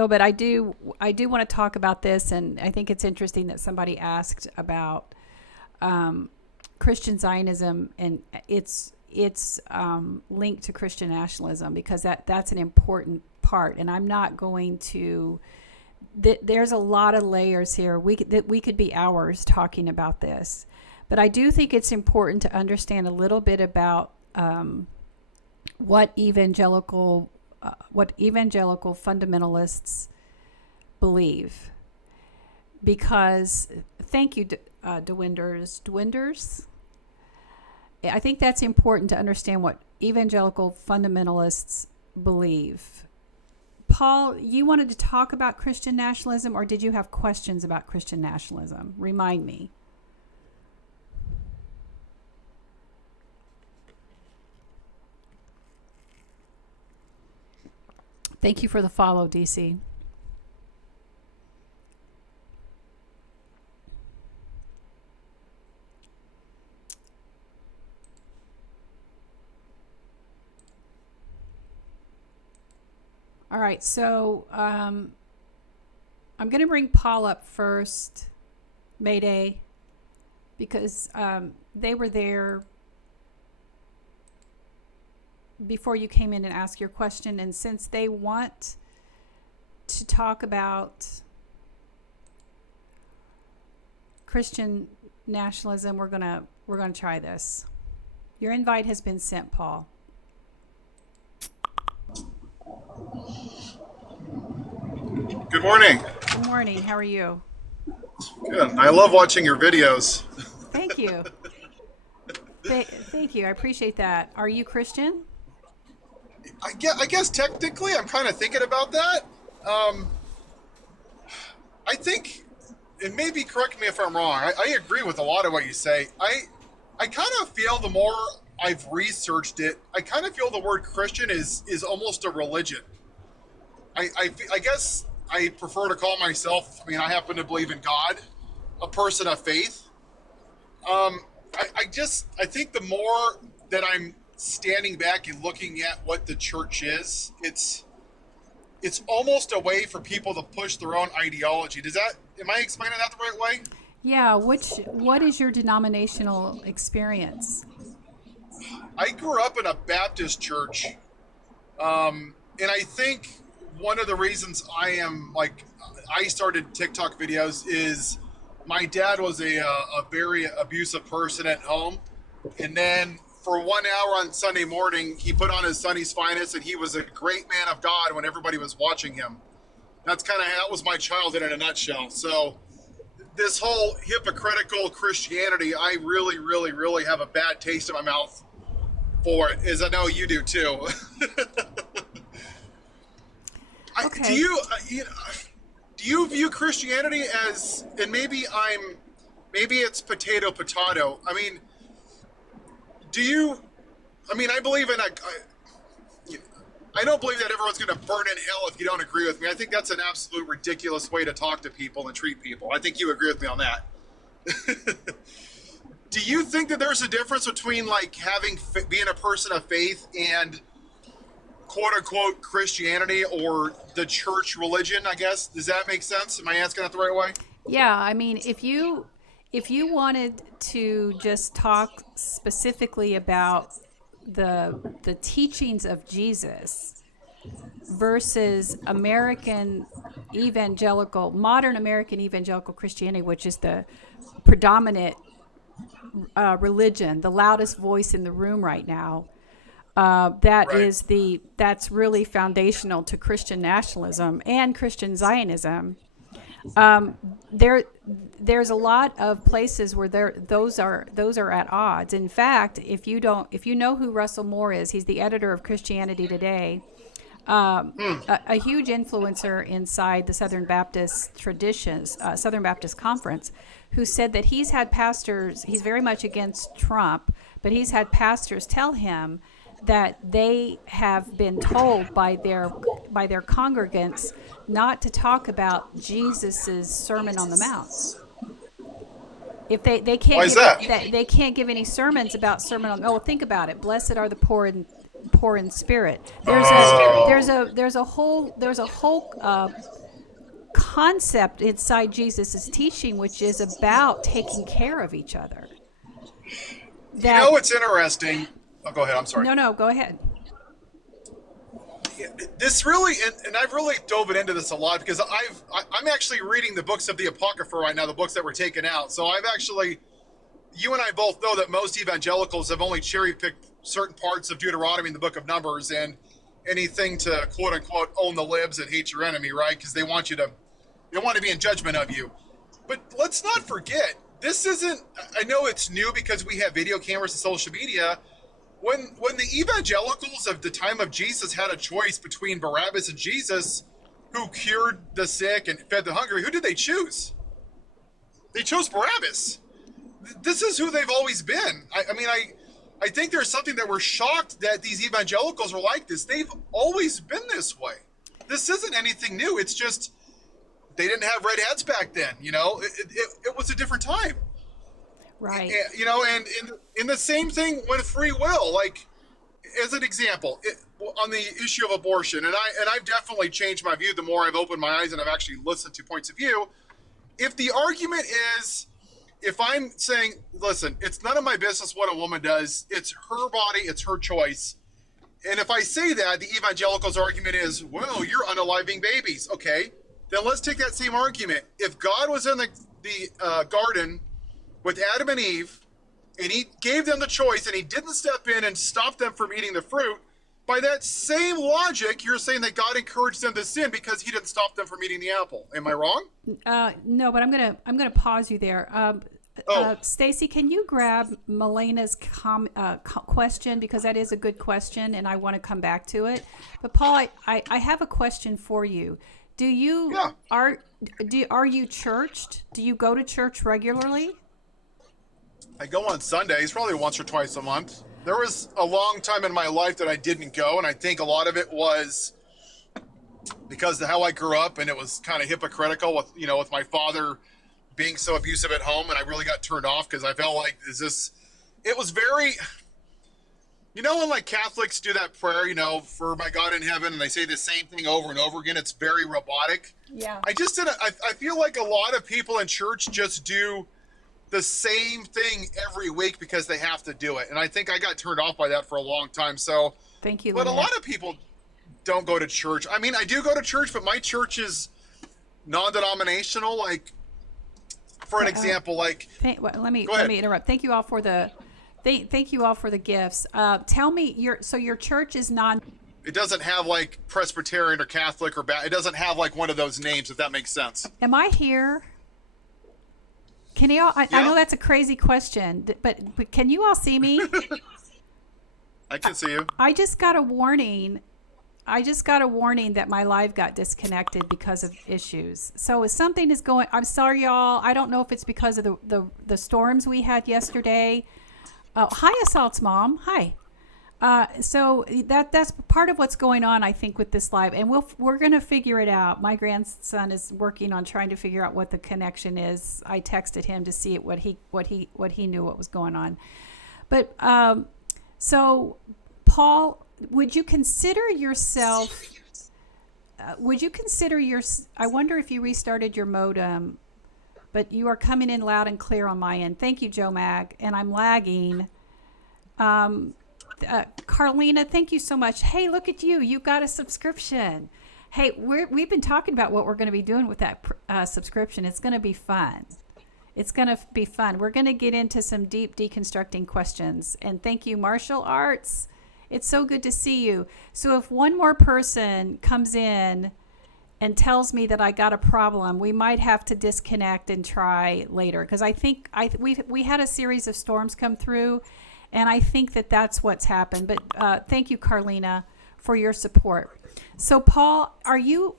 No, but I do want to talk about this, and I think it's interesting that somebody asked about Christian Zionism and its link to Christian nationalism, because that's an important part. And I'm not going to. There's a lot of layers here. We could be hours talking about this, but I do think it's important to understand a little bit about what evangelical fundamentalists believe. Because, thank you, Dwinders. I think that's important to understand what evangelical fundamentalists believe. Paul, you wanted to talk about Christian nationalism, or did you have questions about Christian nationalism? Remind me. Thank you for the follow, DC. All right, so I'm going to bring Paul up first, Mayday, because they were there before you came in and asked your question, and since they want to talk about Christian nationalism, we're gonna try this. Your invite has been sent, Paul. Good morning. Good morning. How are you? Good. I love watching your videos. Thank you. Thank you. I appreciate that. Are you Christian? I guess technically I'm kind of thinking about that. I think, and maybe correct me if I'm wrong, I agree with a lot of what you say. I kind of feel the more I've researched it, I kind of feel the word Christian is almost a religion. I guess I prefer to call myself, I happen to believe in God, a person of faith. I think the more that I'm standing back and looking at what the church is, it's almost a way for people to push their own ideology. Am I explaining that the right way? Yeah. What is your denominational experience? I grew up in a Baptist church, and I think one of the reasons I started TikTok videos is my dad was a very abusive person at home, and then for 1 hour on Sunday morning, he put on his Sunny's finest, and he was a great man of God when everybody was watching him. That was my childhood in a nutshell. So this whole hypocritical Christianity, I really, really, really have a bad taste in my mouth for it, as I know you do too. Okay. Do you view Christianity as, and maybe it's potato. I believe in I don't believe that everyone's going to burn in hell if you don't agree with me. I think that's an absolute ridiculous way to talk to people and treat people. I think you agree with me on that. Do you think that there's a difference between being a person of faith and quote unquote Christianity, or the church religion, I guess? Does that make sense? Am I asking that the right way? Yeah. If you wanted to just talk specifically about the teachings of Jesus versus modern American evangelical Christianity, which is the predominant religion, the loudest voice in the room right now. Right. That's really foundational to Christian nationalism and Christian Zionism. There's a lot of places where those are at odds. In fact, if you know who Russell Moore is, he's the editor of Christianity Today, a huge influencer inside the Southern Baptist traditions, Southern Baptist Conference, who said that he's had pastors. He's very much against Trump, but he's had pastors tell him that they have been told by their congregants not to talk about Jesus's Sermon on the Mount. If they can't Why is that? they can't give any sermons about Sermon on. Oh, well, think about it. Blessed are the poor poor in spirit. There's a whole concept inside Jesus' teaching, which is about taking care of each other. It's interesting. Oh, go ahead. I'm sorry. No, go ahead. This really, and I've really dove into this a lot because I'm actually reading the books of the Apocrypha right now, the books that were taken out. So you and I both know that most evangelicals have only cherry picked certain parts of Deuteronomy in the book of Numbers and anything to quote unquote own the libs and hate your enemy, right? Because they want to be in judgment of you. But let's not forget, this isn't, I know it's new because we have video cameras and social media. When the evangelicals of the time of Jesus had a choice between Barabbas and Jesus, who cured the sick and fed the hungry, who did they choose? They chose Barabbas. This is who they've always been. I think there's something that we're shocked that these evangelicals are like this. They've always been this way. This isn't anything new. It's just they didn't have red hats back then. It was a different time. Right. And in the same thing with free will, like as an example, on the issue of abortion, and I've definitely changed my view the more I've opened my eyes and I've actually listened to points of view. If the argument is, if I'm saying, listen, it's none of my business what a woman does, it's her body, it's her choice. And if I say that, the evangelicals' argument is, well, you're unaliving babies. Okay, then let's take that same argument. If God was in the garden with Adam and Eve, and he gave them the choice, and he didn't step in and stop them from eating the fruit, by that same logic, you're saying that God encouraged them to sin because he didn't stop them from eating the apple. Am I wrong? No, but I'm gonna pause you there. Stacy, can you grab Melena's question, because that is a good question, and I want to come back to it. But Paul, I have a question for you. Are you churched? Do you go to church regularly? I go on Sundays, probably once or twice a month. There was a long time in my life that I didn't go, and I think a lot of it was because of how I grew up, and it was kind of hypocritical with my father being so abusive at home, and I really got turned off because I felt like it was very, when like Catholics do that prayer, for my God in heaven, and they say the same thing over and over again, it's very robotic. Yeah. I feel like a lot of people in church just do the same thing every week because they have to do it. And I think I got turned off by that for a long time. So, thank you. But Lynette. A lot of people don't go to church. I mean, I do go to church, but my church is non-denominational. Like, for an example, like, let me interrupt. Thank you all for the, thank you all for the gifts. Tell me your church is it doesn't have like Presbyterian or Catholic or it doesn't have like one of those names, if that makes sense. Am I here? Can you all, I know that's a crazy question, but can you all see me? I can see you. I just got a warning that my live got disconnected because of issues. So if something is going, I'm sorry, y'all. I don't know if it's because of the storms we had yesterday. Hi, Assault's mom. Hi. So that's part of what's going on, I think, with this live, and we're going to figure it out. My grandson is working on trying to figure out what the connection is. I texted him to see what he knew what was going on. But so Paul, would you consider yourself? I wonder if you restarted your modem, but you are coming in loud and clear on my end. Thank you, Joe Mag, and I'm lagging. Carlina, thank you so much. Hey, look at you. You got a subscription. Hey, we've been talking about what we're going to be doing with that subscription. It's going to be fun. We're going to get into some deep deconstructing questions. And thank you, Martial Arts. It's so good to see you. So if one more person comes in and tells me that I got a problem, we might have to disconnect and try later. Because I think we had a series of storms come through, and I think that's what's happened. But thank you, Carlina, for your support. So, Paul, are you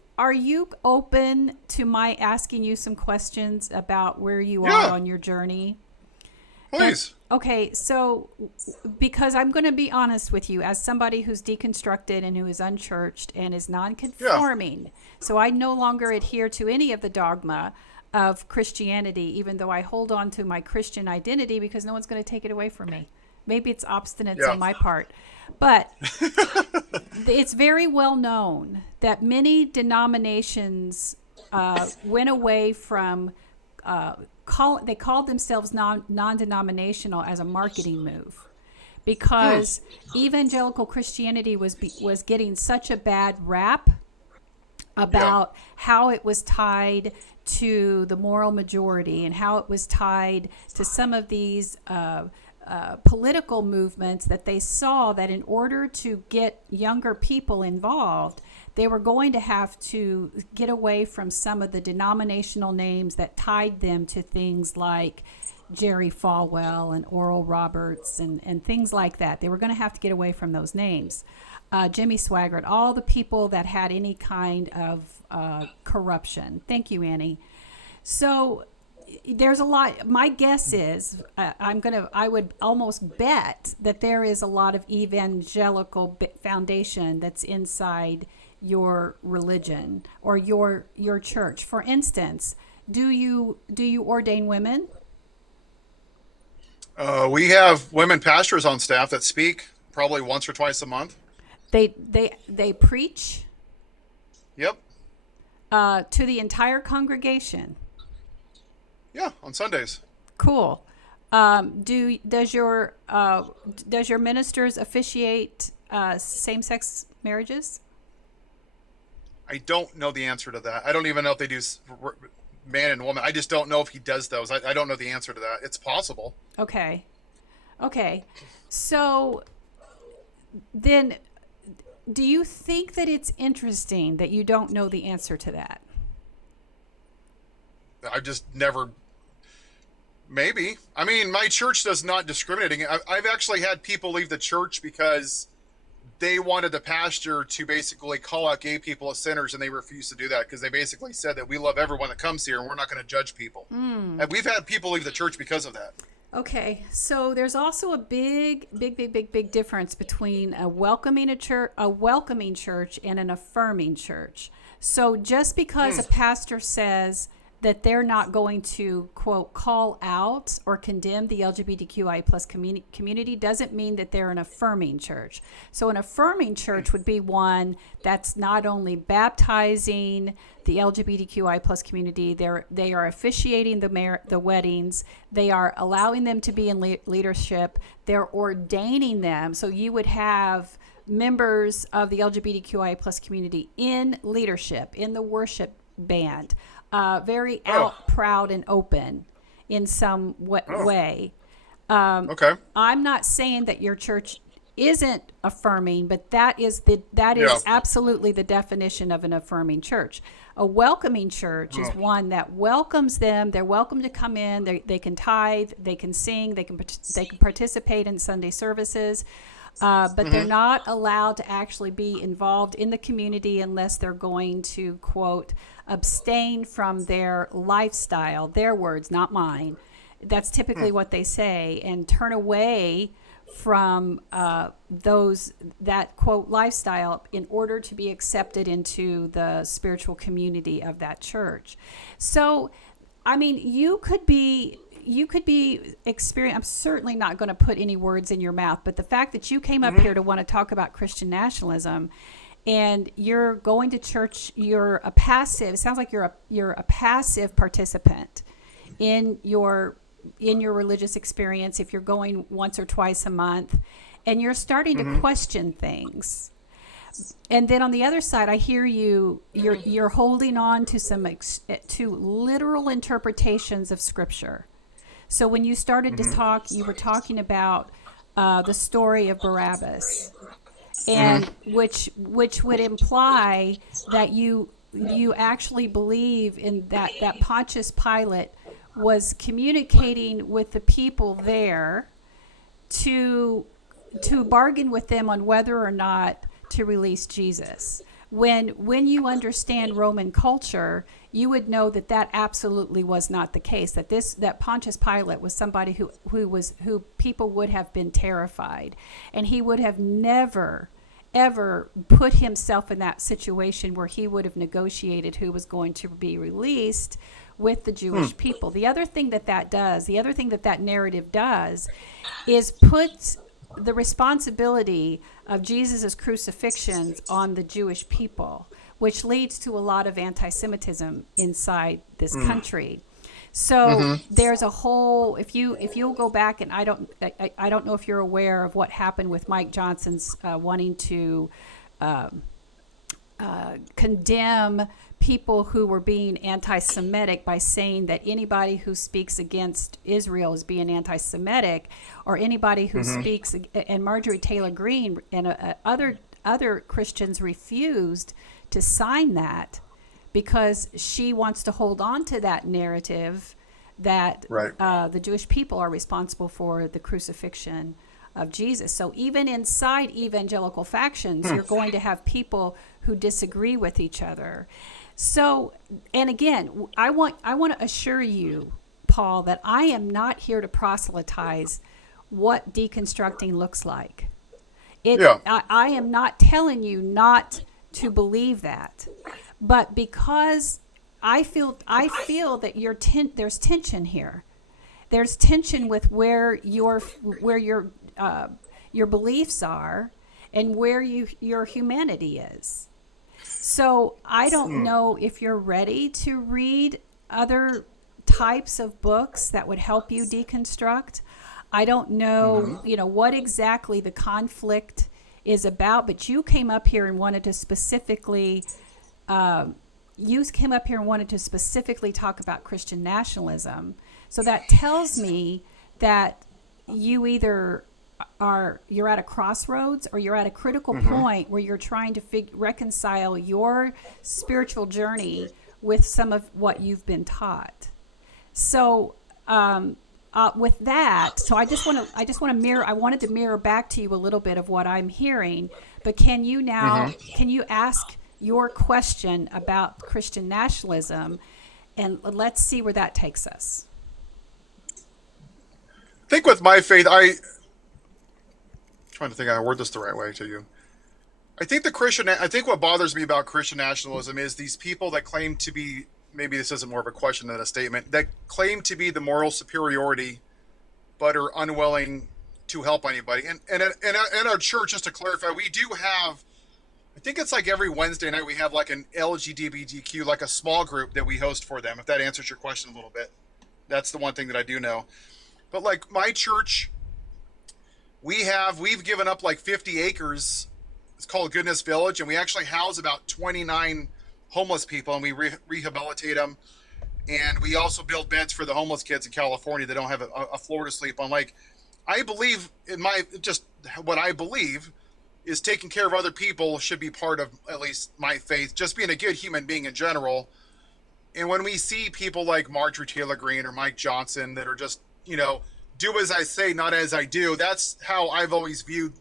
open to my asking you some questions about where you are on your journey? Please. Okay, so because I'm going to be honest with you, as somebody who's deconstructed and who is unchurched and is non-conforming, so I no longer adhere to any of the dogma of Christianity, even though I hold on to my Christian identity because no one's going to take it away from me. Maybe it's obstinance Yeah. on my part. But it's very well known that many denominations went away from they called themselves non-denominational as a marketing move, because evangelical Christianity was getting such a bad rap about how it was tied to the moral majority and how it was tied to some of these political movements, that they saw that in order to get younger people involved, they were going to have to get away from some of the denominational names that tied them to things like Jerry Falwell and Oral Roberts and things like that. They were going to have to get away from those names. Jimmy Swaggart, all the people that had any kind of corruption. Thank you, Annie. So there's a lot. My guess is I would almost bet that there is a lot of evangelical foundation that's inside your religion or your church. For instance, do you ordain women? We have women pastors on staff that speak probably once or twice a month. They preach Yep. to the entire congregation. Yeah, on Sundays. Cool. Does your ministers officiate same-sex marriages? I don't know the answer to that. I don't even know if they do man and woman. I just don't know if he does those. I don't know the answer to that. It's possible. Okay. So then, do you think that it's interesting that you don't know the answer to that? I've just never. Maybe. I mean, my church does not discriminate. I've actually had people leave the church because they wanted the pastor to basically call out gay people as sinners, and they refused to do that because they basically said that we love everyone that comes here and we're not going to judge people. And we've had people leave the church because of that. Okay, so there's also a big difference between a welcoming church and an affirming church. So just because a pastor says that they're not going to, quote, call out or condemn the LGBTQI plus community doesn't mean that they're an affirming church. So an affirming church would be one that's not only baptizing the LGBTQI plus community, they are officiating the weddings, they are allowing them to be in leadership, they're ordaining them. So you would have members of the LGBTQI plus community in leadership, in the worship band, very out, proud, and open in some way. Okay. I'm not saying that your church isn't affirming, but that is absolutely the definition of an affirming church. A welcoming church is one that welcomes them. They're welcome to come in. They can tithe. They can sing. They can participate in Sunday services. But they're not allowed to actually be involved in the community unless they're going to, quote, abstain from their lifestyle, their words, not mine. That's typically what they say, and turn away from that, quote, lifestyle in order to be accepted into the spiritual community of that church. So, I mean, you could be experiencing, I'm certainly not going to put any words in your mouth, but the fact that you came up here to want to talk about Christian nationalism and you're going to church, it sounds like you're a passive participant in your religious experience if you're going once or twice a month, and you're starting to question things. And then on the other side, I hear you're holding on to to literal interpretations of Scripture. So when you started to talk, you were talking about the story of Barabbas, and which would imply that you actually believe in that Pontius Pilate was communicating with the people there to bargain with them on whether or not to release Jesus. When you understand Roman culture, you would know that absolutely was not the case. That Pontius Pilate was somebody who people would have been terrified, and he would have never, ever put himself in that situation where he would have negotiated who was going to be released with the Jewish people. The other thing that narrative does is put the responsibility of Jesus' crucifixion on the Jewish people, which leads to a lot of anti-Semitism inside this country. So there's a whole, if you'll go back, and I don't know if you're aware of what happened with Mike Johnson's wanting to condemn people who were being anti-Semitic by saying that anybody who speaks against Israel is being anti-Semitic, or anybody who speaks, and Marjorie Taylor Greene and other Christians refused to sign that because she wants to hold on to that narrative that the Jewish people are responsible for the crucifixion of Jesus. So even inside evangelical factions, you're going to have people who disagree with each other. So, and again, I want to assure you, Paul, that I am not here to proselytize what deconstructing looks like. I am not telling you not to believe that, but because I feel that there's tension here. There's tension with where your beliefs are and where your humanity is. So I don't know if you're ready to read other types of books that would help you deconstruct. I don't know, what exactly the conflict is about, but you came up here and wanted to specifically talk about Christian nationalism. So that tells me that you either you're at a crossroads, or you're at a critical point where you're trying to reconcile your spiritual journey with some of what you've been taught. So with that, so I wanted to mirror back to you a little bit of what I'm hearing. But can you ask your question about Christian nationalism, and let's see where that takes us. I think with my faith, trying to think how to word this the right way to you. I think what bothers me about Christian nationalism is these people that claim to be, maybe this isn't more of a question than a statement, that claim to be the moral superiority, but are unwilling to help anybody. And in our church, just to clarify, we do have, I think it's like every Wednesday night we have like an LGBTQ, like a small group that we host for them, if that answers your question a little bit. That's the one thing that I do know. But like my church, we've given up like 50 acres. It's called Goodness Village, and we actually house about 29 homeless people, and we rehabilitate them. And we also build beds for the homeless kids in California that don't have a floor to sleep on. Like, I believe what I believe is taking care of other people should be part of at least my faith, just being a good human being in general. And when we see people like Marjorie Taylor Greene or Mike Johnson that are just, do as I say, not as I do, that's how I've always viewed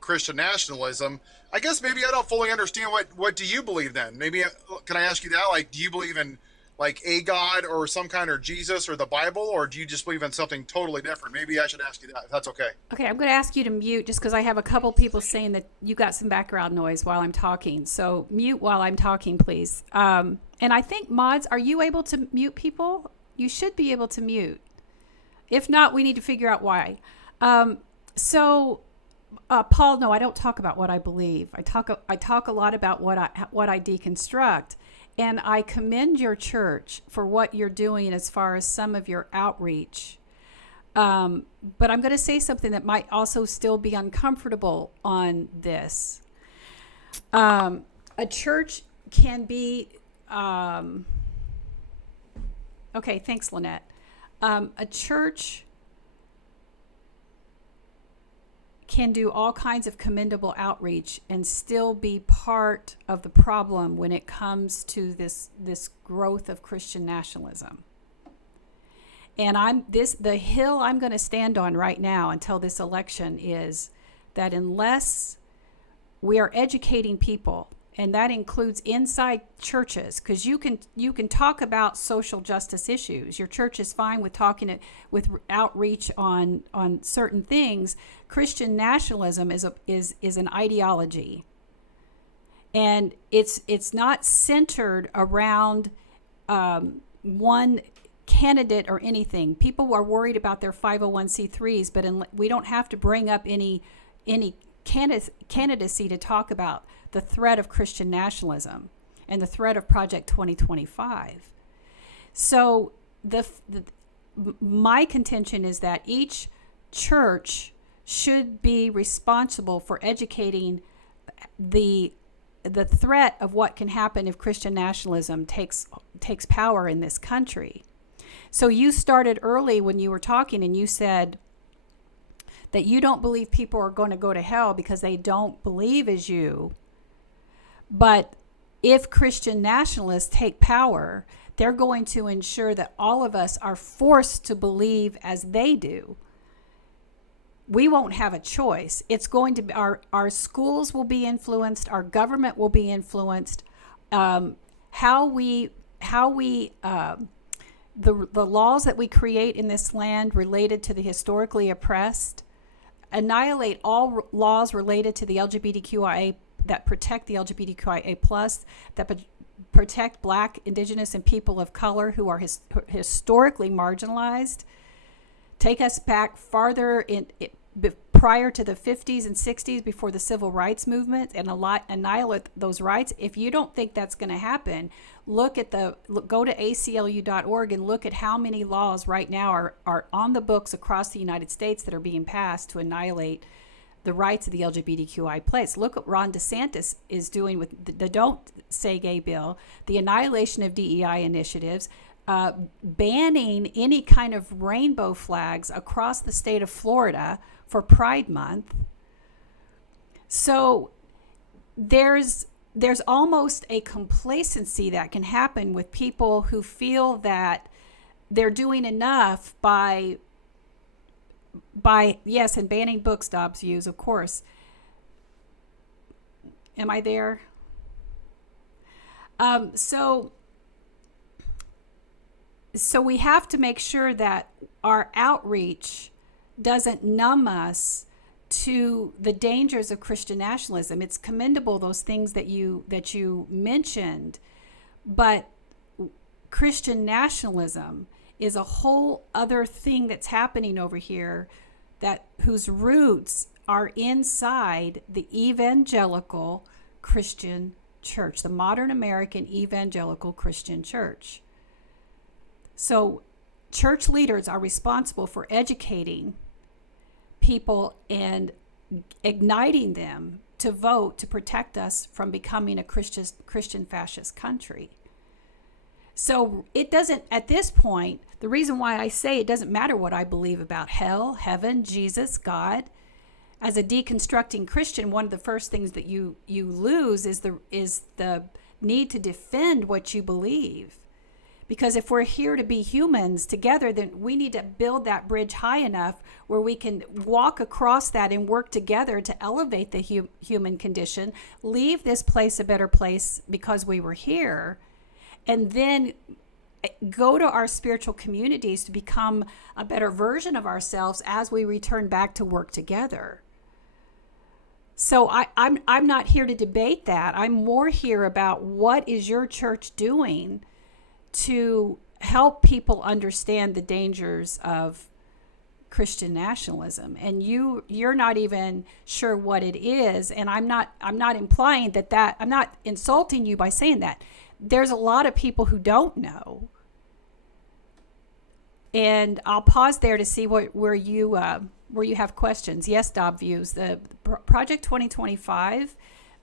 Christian nationalism. I guess maybe I don't fully understand what do you believe then? Maybe, can I ask you that? Like, do you believe in like a God or some kind, or Jesus or the Bible, or do you just believe in something totally different? Maybe I should ask you that, if that's okay. Okay, I'm going to ask you to mute just because I have a couple people saying that you got some background noise while I'm talking. So mute while I'm talking, please. And I think mods, are you able to mute people? You should be able to mute. If not, we need to figure out why. Paul, no, I don't talk about what I believe. I talk a lot about what I deconstruct, and I commend your church for what you're doing as far as some of your outreach. But I'm going to say something that might also still be uncomfortable on this. A church can be. Okay, thanks, Lynette. A church can do all kinds of commendable outreach and still be part of the problem when it comes to this growth of Christian nationalism. And the hill I'm going to stand on right now until this election is that unless we are educating people and that includes inside churches, because you can talk about social justice issues. Your church is fine with talking with outreach on certain things. Christian nationalism is an ideology, and it's not centered around one candidate or anything. People are worried about their 501c3s, but we don't have to bring up any candidacy to talk about the threat of Christian nationalism and the threat of Project 2025. So my contention is that each church should be responsible for educating the threat of what can happen if Christian nationalism takes power in this country. So you started early when you were talking, and you said that you don't believe people are going to go to hell because they don't believe as you. But if Christian nationalists take power, they're going to ensure that all of us are forced to believe as they do. We won't have a choice. It's going to be our schools will be influenced, our government will be influenced, the laws that we create in this land related to the historically oppressed, annihilate all laws related to the LGBTQIA that protect the LGBTQIA+, that protect Black, Indigenous, and people of color who are historically marginalized. Take us back farther prior to the 50s and 60s, before the civil rights movement, and annihilate those rights. If you don't think that's going to happen, go to aclu.org and look at how many laws right now are on the books across the United States that are being passed to annihilate the rights of the LGBTQI+. Look what Ron DeSantis is doing with the Don't Say Gay bill, the annihilation of DEI initiatives, banning any kind of rainbow flags across the state of Florida for Pride Month. So there's almost a complacency that can happen with people who feel that they're doing enough by yes, and banning books, Dobbs views, of course. Am I there? So we have to make sure that our outreach doesn't numb us to the dangers of Christian nationalism. It's commendable, those things that you mentioned, but Christian nationalism is a whole other thing that's happening over here, whose roots are inside the evangelical Christian church, the modern American evangelical Christian church. So church leaders are responsible for educating people and igniting them to vote to protect us from becoming a Christian fascist country. So it doesn't, at this point, the reason why I say it doesn't matter what I believe about hell, heaven, Jesus, God. As a deconstructing Christian, one of the first things that you lose is the need to defend what you believe. Because if we're here to be humans together, then we need to build that bridge high enough where we can walk across that and work together to elevate the human condition, leave this place a better place because we were here, and then go to our spiritual communities to become a better version of ourselves as we return back to work together. So I'm not here to debate that. I'm more here about what is your church doing to help people understand the dangers of Christian nationalism. And you're not even sure what it is. And I'm not implying that I'm not insulting you by saying that. There's a lot of people who don't know. And I'll pause there to see where you have questions. Yes, Dob views the Project 2025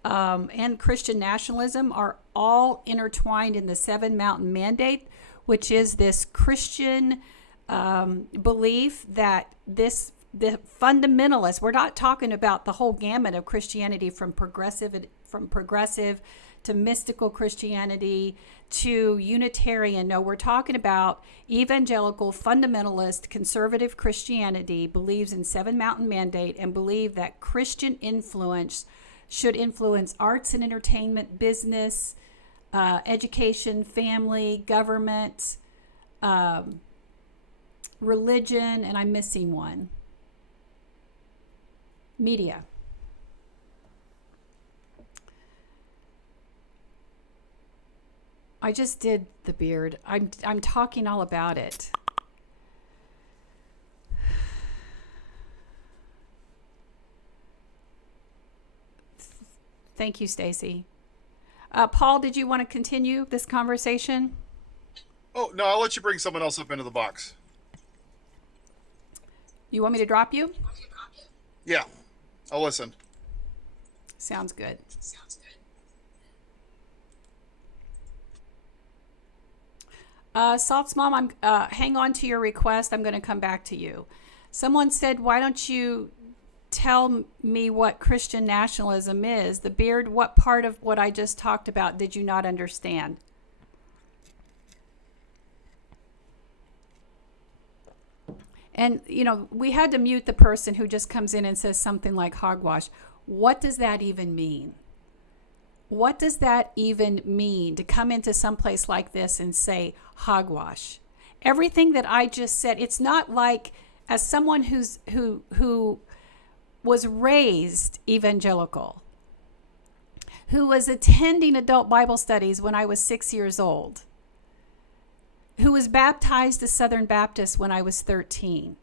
and Christian nationalism are all intertwined in the Seven Mountain Mandate, which is this Christian belief that the fundamentalists, we're not talking about the whole gamut of Christianity from progressive to mystical Christianity to Unitarian. No, we're talking about evangelical, fundamentalist, conservative Christianity believes in Seven Mountain Mandate and believe that Christian influence should influence arts and entertainment, business, education, family, government, religion, and I'm missing one. Media. I just did the beard. I'm talking all about it. Thank you, Stacy. Paul, did you want to continue this conversation? Oh, no, I'll let you bring someone else up into the box. You want me to drop you? Yeah, I'll listen. Sounds good. Salt's mom, hang on to your request. I'm going to come back to you. Someone said, why don't you tell me what Christian nationalism is? The beard, what part of what I just talked about did you not understand? And, you know, we had to mute the person who just comes in and says something like hogwash. What does that even mean? What does that even mean to come into some place like this and say hogwash? Everything that I just said, it's not like, as someone who was raised evangelical, who was attending adult Bible studies when I was 6 years old, who was baptized as Southern Baptist when I was 13,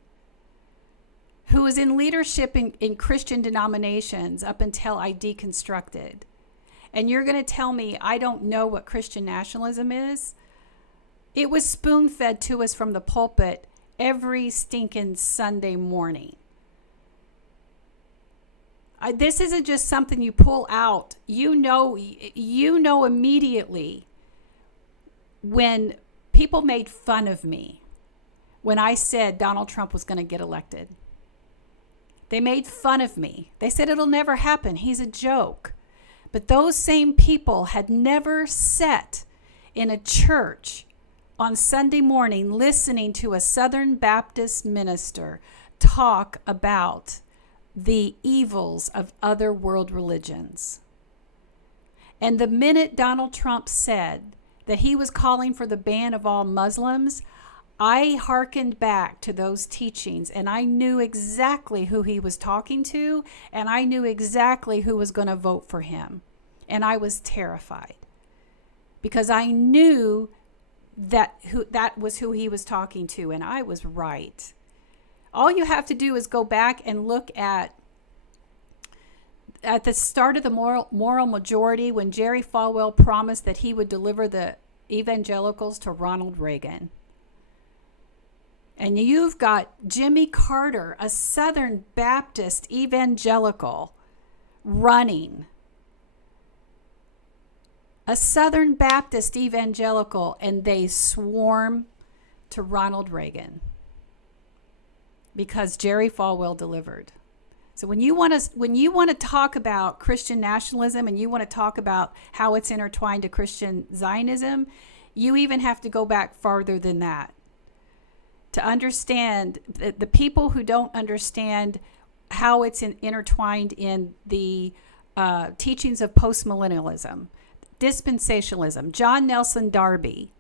who was in leadership in Christian denominations up until I deconstructed. And you're going to tell me I don't know what Christian nationalism is? It was spoon-fed to us from the pulpit every stinking Sunday morning. This isn't just something you pull out. You know immediately when people made fun of me when I said Donald Trump was going to get elected. They made fun of me. They said it'll never happen. He's a joke. But those same people had never sat in a church on Sunday morning listening to a Southern Baptist minister talk about the evils of other world religions. And the minute Donald Trump said that he was calling for the ban of all Muslims, I hearkened back to those teachings and I knew exactly who he was talking to, and I knew exactly who was going to vote for him. And I was terrified because I knew that was who he was talking to, and I was right. All you have to do is go back and look at the start of the moral majority when Jerry Falwell promised that he would deliver the evangelicals to Ronald Reagan. And you've got Jimmy Carter, a Southern Baptist evangelical, running. A Southern Baptist evangelical, and they swarm to Ronald Reagan because Jerry Falwell delivered. So when you want to talk about Christian nationalism and you want to talk about how it's intertwined to Christian Zionism, you even have to go back farther than that to understand the people who don't understand how it's intertwined in the teachings of postmillennialism, dispensationalism, John Nelson Darby.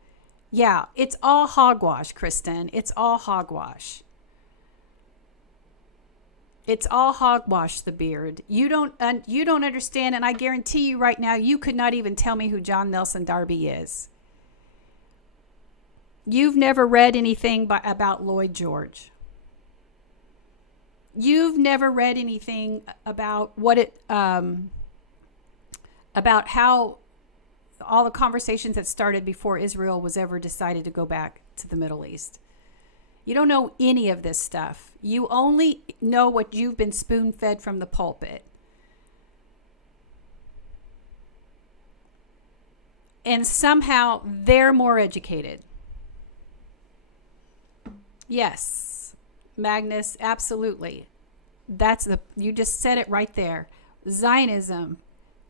Yeah, it's all hogwash, Kristen. It's all hogwash. It's all hogwash, the beard. You don't understand, and I guarantee you right now, you could not even tell me who John Nelson Darby is. You've never read anything about Lloyd George. You've never read anything about about how all the conversations that started before Israel was ever decided to go back to the Middle East. You don't know any of this stuff. You only know what you've been spoon-fed from the pulpit. And somehow they're more educated. Yes, Magnus, absolutely. You just said it right there. Zionism,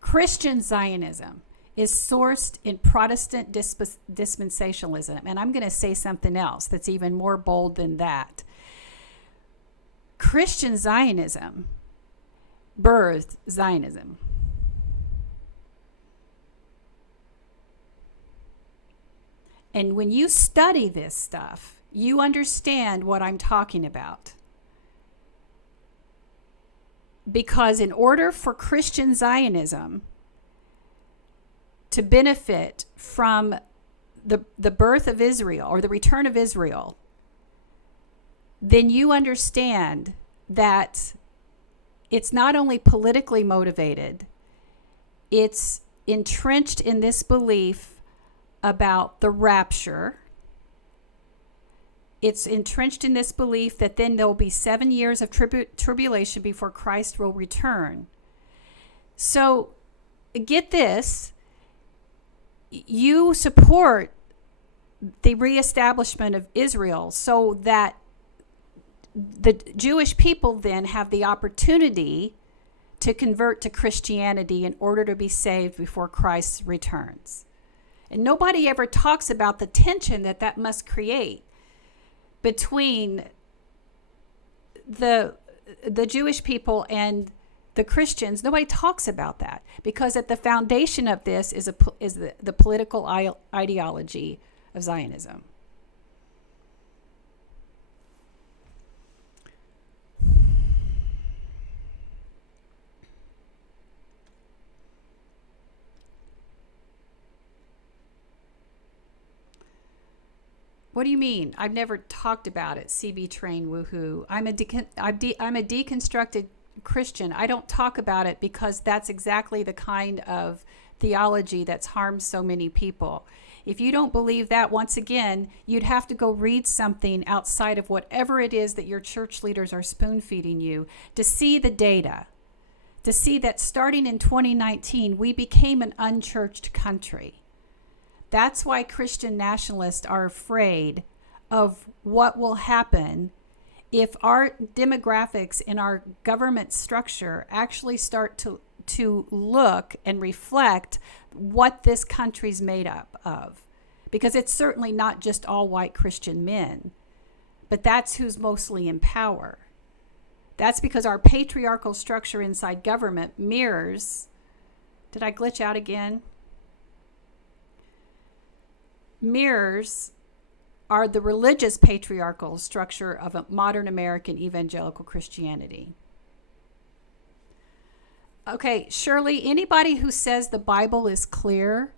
Christian Zionism, is sourced in Protestant dispensationalism. And I'm going to say something else that's even more bold than that. Christian Zionism birthed Zionism. And when you study this stuff, you understand what I'm talking about. Because in order for Christian Zionism to benefit from the birth of Israel or the return of Israel, then you understand that it's not only politically motivated, it's entrenched in this belief about the rapture. It's entrenched in this belief that then there will be 7 years of tribulation before Christ will return. So get this, you support the reestablishment of Israel so that the Jewish people then have the opportunity to convert to Christianity in order to be saved before Christ returns. And nobody ever talks about the tension that must create between the Jewish people and the Christians. Nobody talks about that, because at the foundation of this is the political ideology of Zionism. What do you mean? I've never talked about it. CB train, woohoo. I'm a deconstructed Christian. I don't talk about it because that's exactly the kind of theology that's harmed so many people. If you don't believe that, once again, you'd have to go read something outside of whatever it is that your church leaders are spoon feeding you to see the data, to see that starting in 2019, we became an unchurched country. That's why Christian nationalists are afraid of what will happen if our demographics in our government structure actually start to look and reflect what this country's made up of. Because it's certainly not just all white Christian men, but that's who's mostly in power. That's because our patriarchal structure inside government mirrors... Did I glitch out again? Mirrors are the religious patriarchal structure of a modern American evangelical Christianity. Okay, Shirley, anybody who says the Bible is clear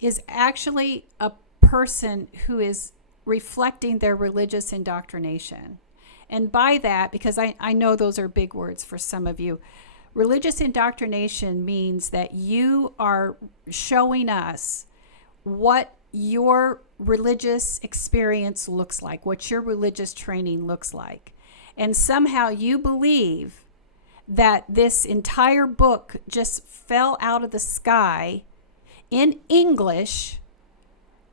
is actually a person who is reflecting their religious indoctrination. And by that, because I know those are big words for some of you, religious indoctrination means that you are showing us what your religious experience looks like, what your religious training looks like. And somehow you believe that this entire book just fell out of the sky in English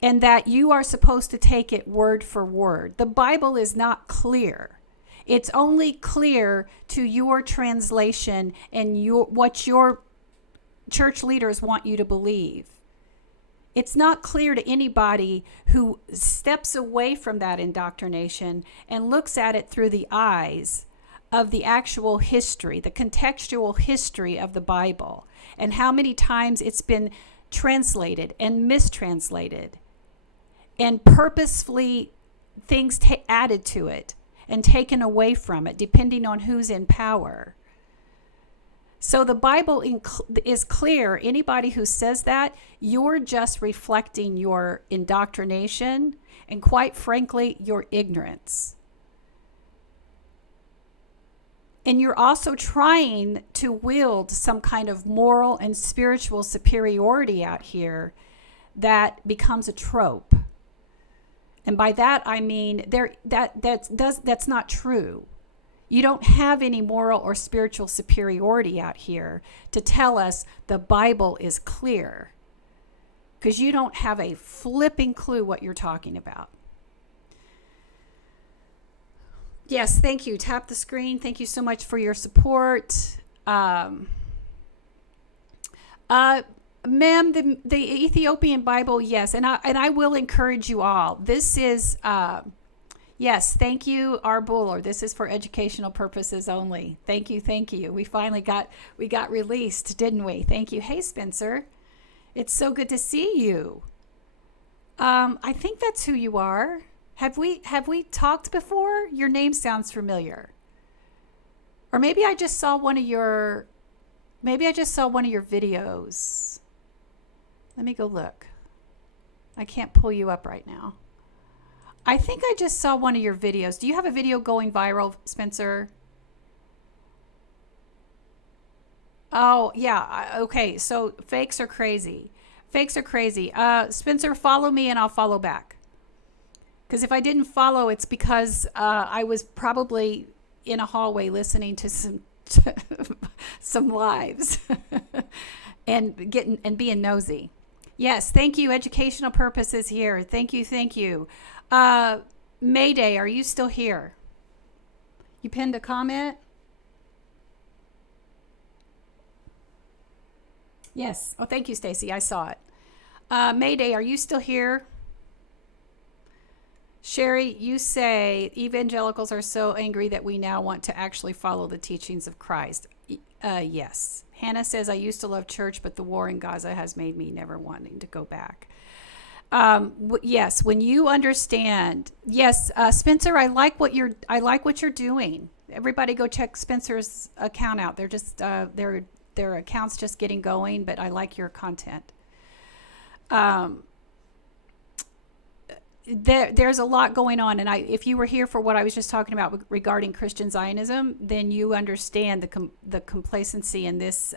and that you are supposed to take it word for word. The Bible is not clear. It's only clear to your translation and what your church leaders want you to believe. It's not clear to anybody who steps away from that indoctrination and looks at it through the eyes of the actual history, the contextual history of the Bible, and how many times it's been translated and mistranslated, and purposefully things added to it and taken away from it, depending on who's in power. So the Bible is clear. Anybody who says that, you're just reflecting your indoctrination and, quite frankly, your ignorance. And you're also trying to wield some kind of moral and spiritual superiority out here that becomes a trope. And by that I mean that's not true. You don't have any moral or spiritual superiority out here to tell us the Bible is clear, because you don't have a flipping clue what you're talking about. Yes, thank you. Tap the screen. Thank you so much for your support. Ma'am, the Ethiopian Bible, yes, and I will encourage you all. This is... Yes, thank you, our Buller. This is for educational purposes only. Thank you. We finally got released, didn't we? Thank you. Hey, Spencer. It's so good to see you. I think that's who you are. Have we talked before? Your name sounds familiar. Or maybe I just saw one of your videos. Let me go look. I can't pull you up right now. I think I just saw one of your videos. Do you have a video going viral, Spencer? Oh, yeah. Okay. So fakes are crazy. Fakes are crazy. Spencer, follow me and I'll follow back. Because if I didn't follow, it's because I was probably in a hallway listening to some lives and being nosy. Yes, thank you. Educational purposes here. Thank you, thank you. Mayday, are you still here? You pinned a comment? Yes. Oh, thank you, Stacy. I saw it. Mayday, are you still here? Sherry, you say evangelicals are so angry that we now want to actually follow the teachings of Christ. Yes. Hannah says, I used to love church, but the war in Gaza has made me never wanting to go back. Yes, when you understand, yes, Spencer, I like what you're doing. Everybody go check Spencer's account out. They're just their account's just getting going, but I like your content. There's a lot going on, and if you were here for what I was just talking about regarding Christian Zionism, then you understand the complacency in this.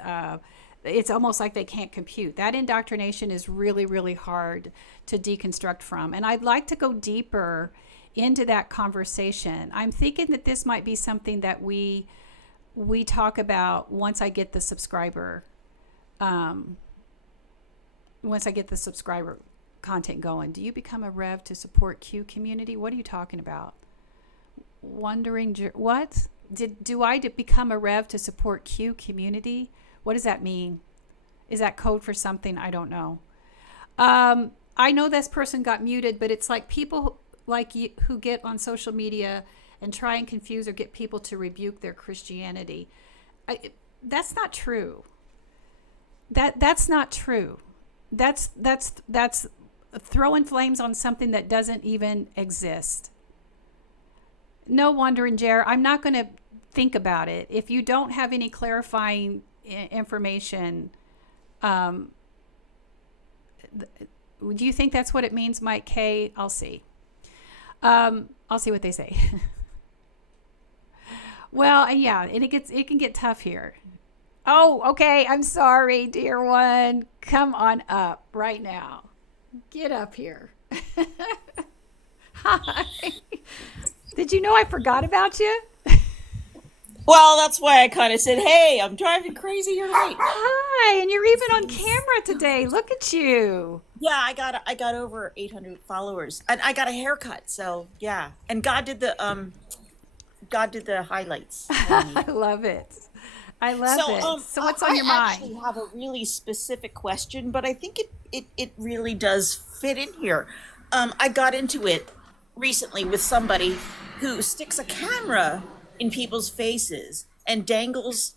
It's almost like they can't compute. That indoctrination is really, really hard to deconstruct from, and I'd like to go deeper into that conversation. I'm thinking that this might be something that we talk about once I get the subscriber. Once I get the subscriber content going. Do you become a Rev to support Q community? What are you talking about? Wondering what? Do I become a Rev to support Q community? What does that mean? Is that code for something? I don't know. I know this person got muted, but it's like people like you who get on social media and try and confuse or get people to rebuke their Christianity. That's not true. That's not true. That's throwing flames on something that doesn't even exist. No wondering, Jer. I'm not going to think about it. If you don't have any clarifying information, do you think that's what it means, Mike K? I'll see. I'll see what they say. Well, yeah, and it can get tough here. Oh, okay. I'm sorry, dear one. Come on up right now. Get up here. Hi. Did you know I forgot about you? Well, that's why I kind of said, hey, I'm driving crazy here tonight. Hi, and you're even on camera today. Look at you. Yeah, I got over 800 followers, and I got a haircut. So yeah, and God did the highlights. I love it. I love it. So what's on your mind? I actually have a really specific question, but I think it really does fit in here. I got into it recently with somebody who sticks a camera in people's faces and dangles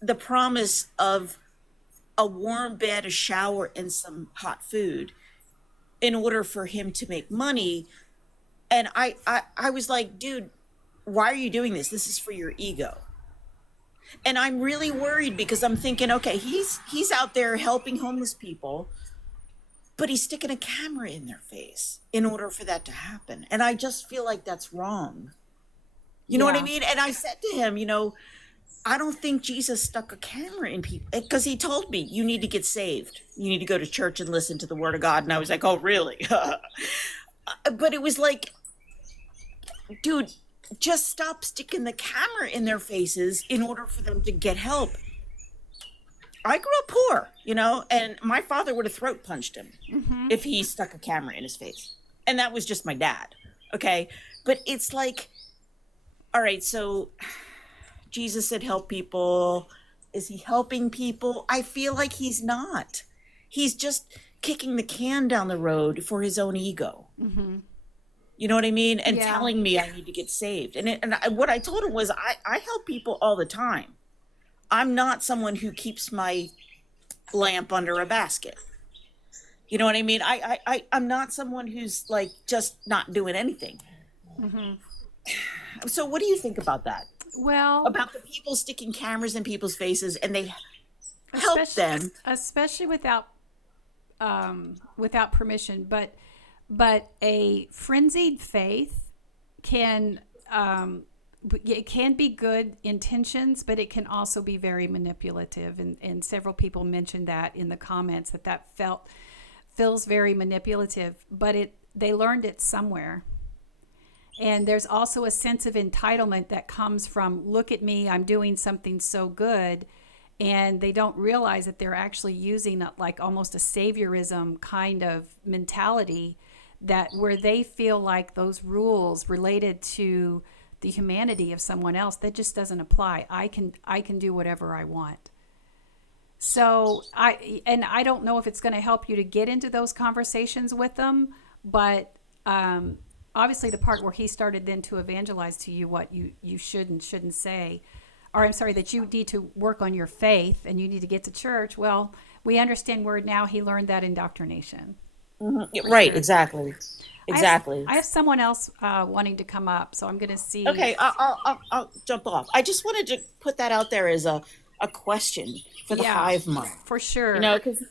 the promise of a warm bed, a shower, and some hot food in order for him to make money. And I was like, dude, why are you doing this? This is for your ego. And I'm really worried because I'm thinking, okay, he's out there helping homeless people, but he's sticking a camera in their face in order for that to happen. And I just feel like that's wrong. You know what I mean? And I said to him, I don't think Jesus stuck a camera in people, because he told me, you need to get saved. You need to go to church and listen to the word of God. And I was like, oh, really? But it was like, dude, just stop sticking the camera in their faces in order for them to get help. I grew up poor, and my father would have throat punched him if he stuck a camera in his face. And that was just my dad. Okay. But it's like, all right, so Jesus said help people. Is he helping people? I feel like he's not. He's just kicking the can down the road for his own ego. Mm-hmm. You know what I mean? And telling me I need to get saved. And what I told him was, I help people all the time. I'm not someone who keeps my lamp under a basket. You know what I mean? I'm not someone who's like just not doing anything. So what do you think about that? Well, About the people sticking cameras in people's faces and they help them? especially without permission, but a frenzied faith can it can be good intentions, but it can also be very manipulative, and several people mentioned that in the comments that feels very manipulative, but they learned it somewhere. And there's also a sense of entitlement that comes from, look at me, I'm doing something so good. And they don't realize that they're actually using like almost a saviorism kind of mentality, that where they feel like those rules related to the humanity of someone else, that just doesn't apply. I can do whatever I want. So I don't know if it's going to help you to get into those conversations with them, but obviously the part where he started then to evangelize to you what you should and shouldn't say, or I'm sorry, that you need to work on your faith and you need to get to church. Well, we understand where now he learned that indoctrination. Right, Sure. exactly. Exactly. I have someone else wanting to come up, so I'm going to see. Okay, I'll jump off. I just wanted to put that out there as a question for the Yeah, hive mind. for sure. You know, because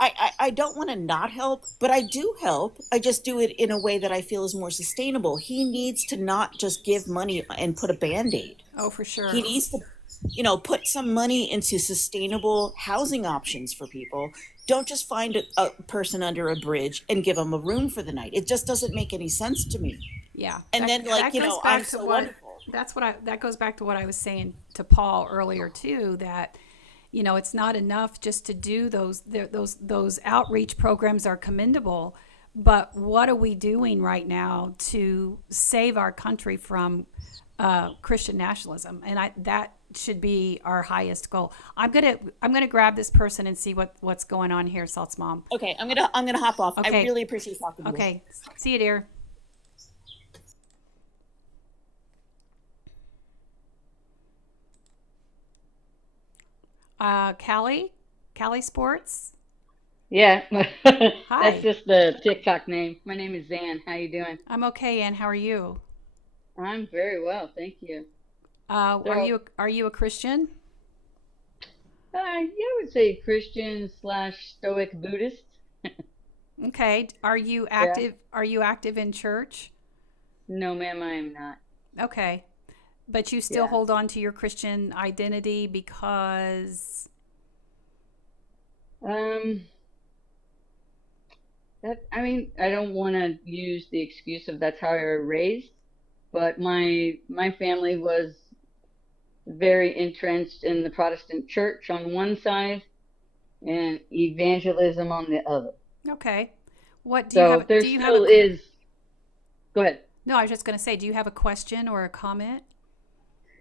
I don't want to not help, but I do help. I just do it in a way that I feel is more sustainable. He needs to not just give money and put a Band-Aid. Oh, for sure. He needs to, put some money into sustainable housing options for people. Don't just find a person under a bridge and give them a room for the night. It just doesn't make any sense to me. Yeah. And then, like, goes I'm back to so what, wonderful. that goes back to what I was saying to Paul earlier too, that it's not enough just to do those outreach programs are commendable, but what are we doing right now to save our country from Christian nationalism? And that should be our highest goal. I'm gonna grab this person and see what's going on here, Salt's mom. Okay, I'm gonna hop off. Okay. I really appreciate talking to you. Okay, see you, dear. Callie Sports. Yeah, Hi. that's just the TikTok name. My name is Zan. How you doing? I'm okay, Ann. How are you? I'm very well, thank you. Are you a Christian? Yeah, I would say Christian slash Stoic Buddhist. Okay. Are you Yeah. active? Are you active in church? No, ma'am, I am not. Okay, but you still Yeah. hold on to your Christian identity because. Um, I don't want to use the excuse of that's how I was raised, but my family was very entrenched in the Protestant church on one side and evangelism on the other. Okay. What do you So have? there Do you have still is. Go ahead. No, I was just going to say, do you have a question or a comment?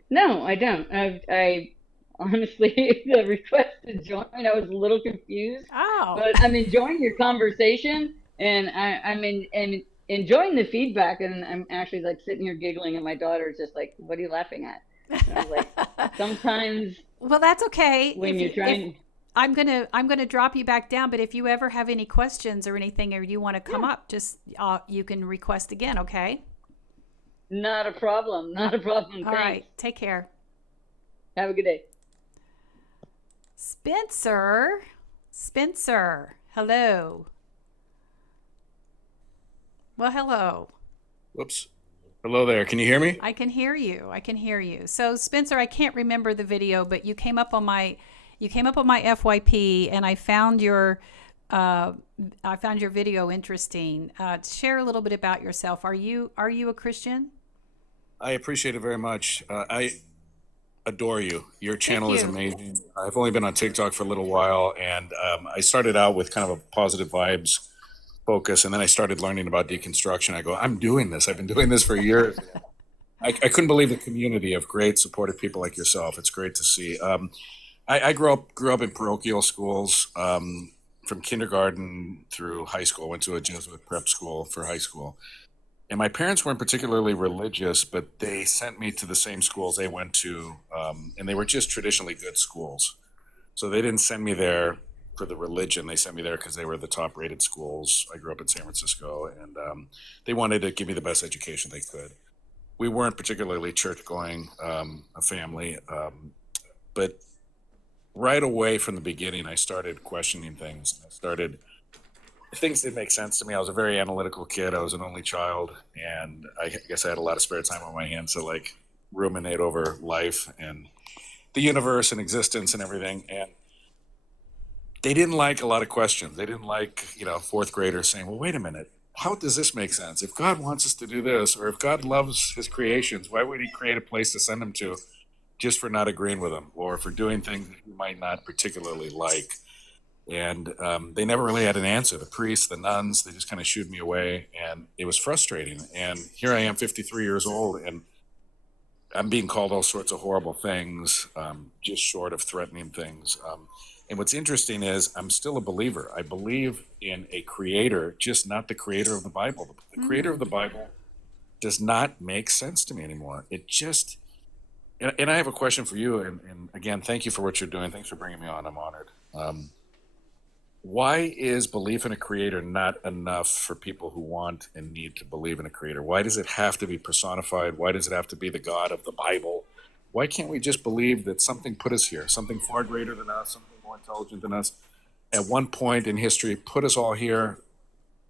No, I don't. I honestly, the request to join, I was a little confused, Oh. but I'm enjoying your conversation, and I'm enjoying the feedback, and I'm actually like sitting here giggling, and my daughter is just like, "What are you laughing at?" And I was like, sometimes Well, that's okay. when you're trying, I'm gonna drop you back down, but if you ever have any questions or anything, or you want to come up, just you can request again. Okay. not a problem, not a problem. All Thanks. right. Take care. Have a good day. Spencer. Hello. Well, hello. Whoops. Hello there. Can you hear me? I can hear you. So Spencer, I can't remember the video, but you came up on my FYP, and I found your video interesting. Share a little bit about yourself. Are you a Christian? I appreciate it very much. I adore you. Your channel is you. amazing. I've only been on TikTok for a little while, and I started out with kind of a positive vibes focus, and then I started learning about deconstruction. I go, I'm doing this. I've been doing this for years. I couldn't believe the community of great, supportive people like yourself. It's great to see. I grew up in parochial schools from kindergarten through high school. Went to a Jesuit prep school for high school. And my parents weren't particularly religious, but they sent me to the same schools they went to, and they were just traditionally good schools. So they didn't send me there for the religion. They sent me there because they were the top rated schools. I grew up in San Francisco, and they wanted to give me the best education they could. We weren't particularly church going, a family, but right away from the beginning, I started questioning things. Things didn't make sense to me. I was a very analytical kid. I was an only child, and I guess I had a lot of spare time on my hands to like ruminate over life and the universe and existence and everything. And they didn't like a lot of questions. They didn't like, fourth graders saying, well, wait a minute, how does this make sense? If God wants us to do this, or if God loves his creations, why would he create a place to send them to just for not agreeing with him or for doing things that you might not particularly like? And they never really had an answer. The priests, the nuns, they just kind of shooed me away, and it was frustrating. And here I am, 53 years old, and I'm being called all sorts of horrible things, just short of threatening things. And what's interesting is I'm still a believer. I believe in a creator, just not the creator of the Bible. The creator of the Bible does not make sense to me anymore. It just, and I have a question for you. And again, thank you for what you're doing. Thanks for bringing me on. I'm honored. Why is belief in a creator not enough for people who want and need to believe in a creator? Why does it have to be personified? Why does it have to be the God of the Bible? Why can't we just believe that something put us here, something far greater than us, something more intelligent than us, at one point in history put us all here,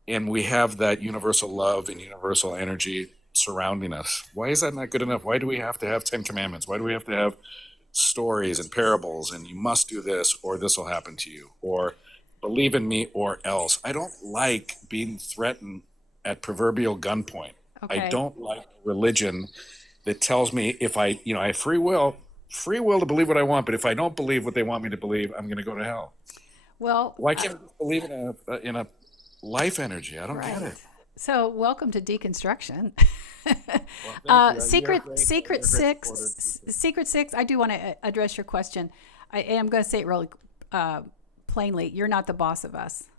and we have that universal love and universal energy surrounding us? Why is that not good enough? Why do we have to have 10 commandments? Why do we have to have stories and parables and you must do this or this will happen to you, or believe in me or else? I don't like being threatened at proverbial gunpoint. Okay. I don't like a religion that tells me if I have free will to believe what I want, but if I don't believe what they want me to believe, I'm going to go to hell. Well, Why can't we believe in a life energy? I don't get it. So, welcome to deconstruction. Well, Secret Six. I do want to address your question. I'm going to say it really plainly. You're not the boss of us.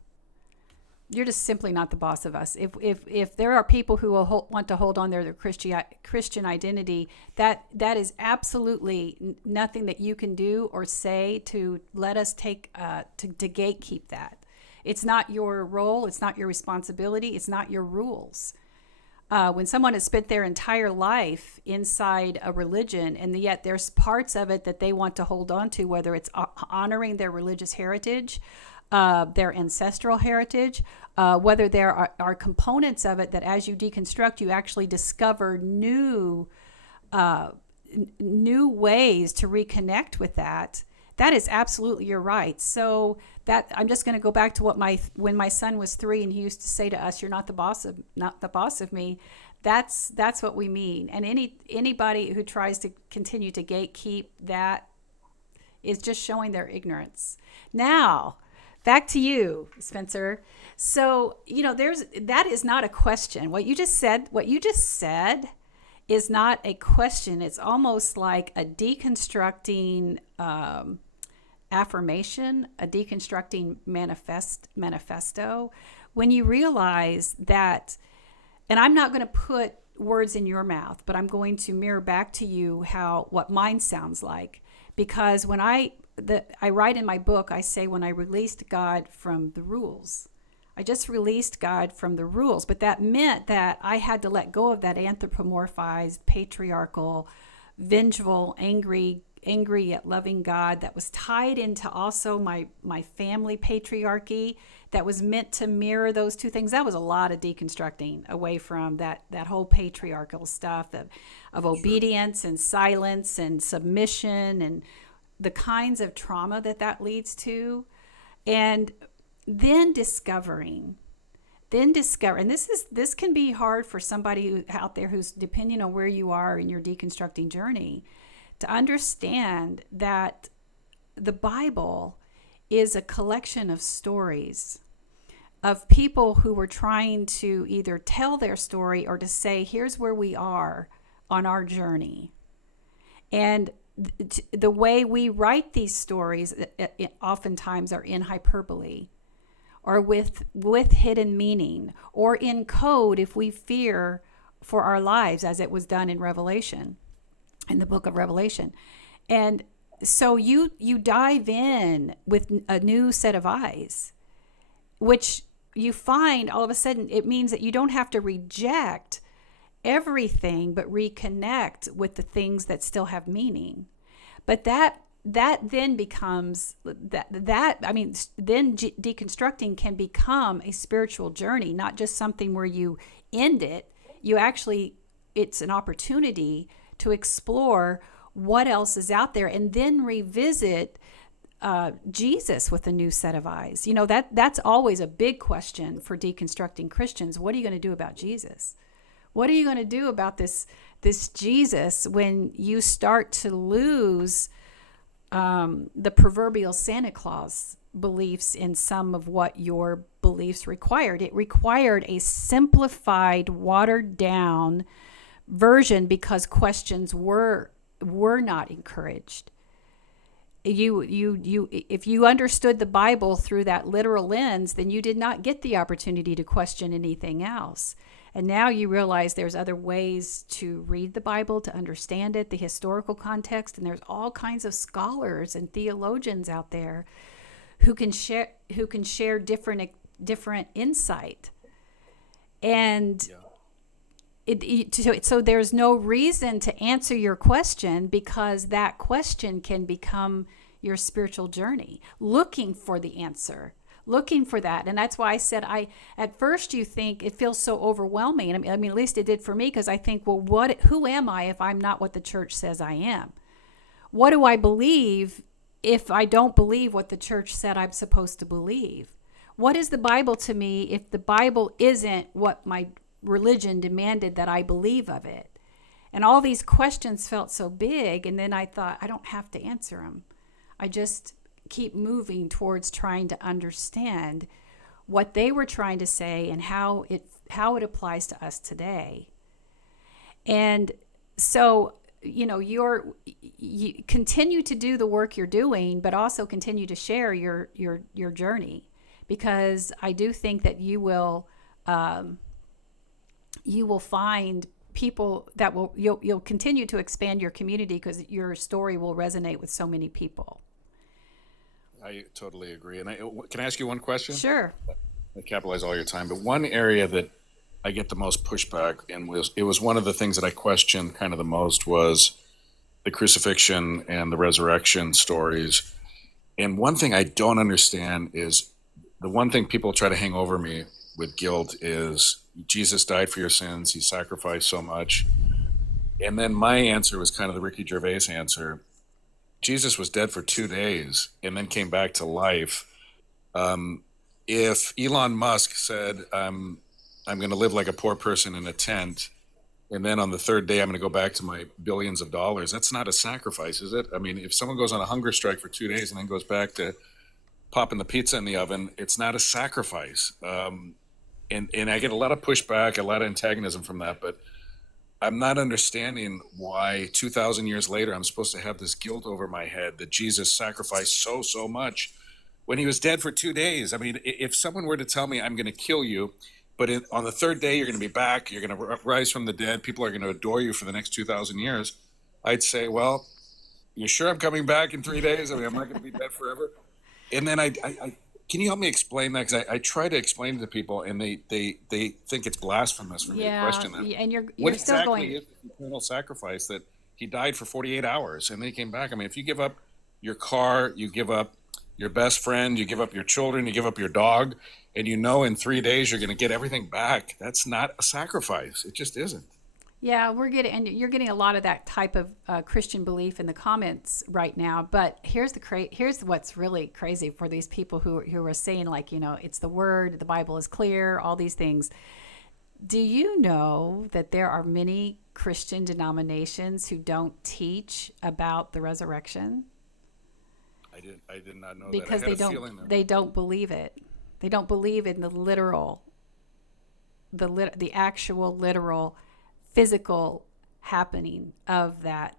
You're just simply not the boss of us. If there are people who will want to hold on their Christian identity, that is absolutely nothing that you can do or say to let us take to gatekeep that. It's not your role. It's not your responsibility. It's not your rules. When someone has spent their entire life inside a religion, and yet there's parts of it that they want to hold on to, whether it's honoring their religious heritage, their ancestral heritage, whether there are components of it that as you deconstruct, you actually discover new ways to reconnect with that. That is absolutely your right. So that I'm just going to go back to when my son was 3 and he used to say to us, "You're not the boss of me." That's what we mean. And anybody who tries to continue to gatekeep that is just showing their ignorance. Now, back to you, Spencer. So, that is not a question. What you just said is not a question. It's almost like a deconstructing affirmation, a deconstructing manifesto. When you realize that, and I'm not going to put words in your mouth, but I'm going to mirror back to you what mine sounds like. Because when I write in my book, I say when I released God from the rules. I just released God from the rules, but that meant that I had to let go of that anthropomorphized, patriarchal, vengeful, angry yet loving God that was tied into also my family patriarchy that was meant to mirror those two things. That was a lot of deconstructing away from that whole patriarchal stuff of obedience and silence and submission and the kinds of trauma that leads to. And then discovering, and this can be hard for somebody out there who's, depending on where you are in your deconstructing journey, to understand that the Bible is a collection of stories of people who were trying to either tell their story or to say, here's where we are on our journey. And the way we write these stories oftentimes are in hyperbole, or with hidden meaning, or in code if we fear for our lives, as it was done in Revelation, in the book of Revelation. And so you dive in with a new set of eyes, which you find all of a sudden it means that you don't have to reject everything, but reconnect with the things that still have meaning. But that then becomes that I mean, then deconstructing can become a spiritual journey, not just something where you end it. You actually, it's an opportunity to explore what else is out there, and then revisit Jesus with a new set of eyes. You know, that's always a big question for deconstructing Christians. What are you going to do about Jesus? What are you going to do about this Jesus when you start to lose the proverbial Santa Claus beliefs in some of what your beliefs required? It required a simplified, watered down version because questions were not encouraged. If you understood the Bible through that literal lens, then you did not get the opportunity to question anything else. And now you realize there's other ways to read the Bible, to understand it, the historical context, and there's all kinds of scholars and theologians out there who can share different insight. And so there's no reason to answer your question, because that question can become your spiritual journey, looking for the answer, looking for that. And that's why I said, at first you think it feels so overwhelming. I mean, at least it did for me, because I think, well, who am I if I'm not what the church says I am? What do I believe if I don't believe what the church said I'm supposed to believe? What is the Bible to me if the Bible isn't what my religion demanded that I believe of it? And all these questions felt so big, and then I thought, I don't have to answer them. I just keep moving towards trying to understand what they were trying to say and how it applies to us today. And so, you know, you continue to do the work you're doing, but also continue to share your journey, because I do think that you will find people that you'll continue to expand your community, because your story will resonate with so many people. I totally agree. And can I ask you one question? Sure. I capitalize all your time, but one area that I get the most pushback, and it was one of the things that I questioned kind of the most, was the crucifixion and the resurrection stories. And one thing I don't understand is, the one thing people try to hang over me with guilt is, Jesus died for your sins, he sacrificed so much. And then my answer was kind of the Ricky Gervais answer. Jesus was dead for 2 days and then came back to life. If Elon Musk said, I'm going to live like a poor person in a tent, and then on the third day, I'm going to go back to my billions of dollars, that's not a sacrifice, is it? I mean, if someone goes on a hunger strike for 2 days and then goes back to popping the pizza in the oven, it's not a sacrifice. And I get a lot of pushback, a lot of antagonism from that, but I'm not understanding why 2,000 years later I'm supposed to have this guilt over my head that Jesus sacrificed so much when he was dead for 2 days. I mean, if someone were to tell me, I'm going to kill you, but on the third day you're going to be back, you're going to rise from the dead, people are going to adore you for the next 2,000 years, I'd say, well, you sure I'm coming back in 3 days? I mean, I'm not going to be dead forever. And then I can you help me explain that? Because I try to explain it to people, and they think it's blasphemous for me to question that. And you're What still exactly going. is the eternal sacrifice that he died for 48 hours and then he came back? I mean, if you give up your car, you give up your best friend, you give up your children, you give up your dog, and you know in 3 days you're going to get everything back, that's not a sacrifice. It just isn't. Yeah, you're getting a lot of that type of Christian belief in the comments right now. But here's what's really crazy for these people who are saying, like, you know, it's the word, the Bible is clear, all these things. Do you know that there are many Christian denominations who don't teach about the resurrection? I did not know because that. they don't believe it. They don't believe in the literal, the actual literal physical happening of that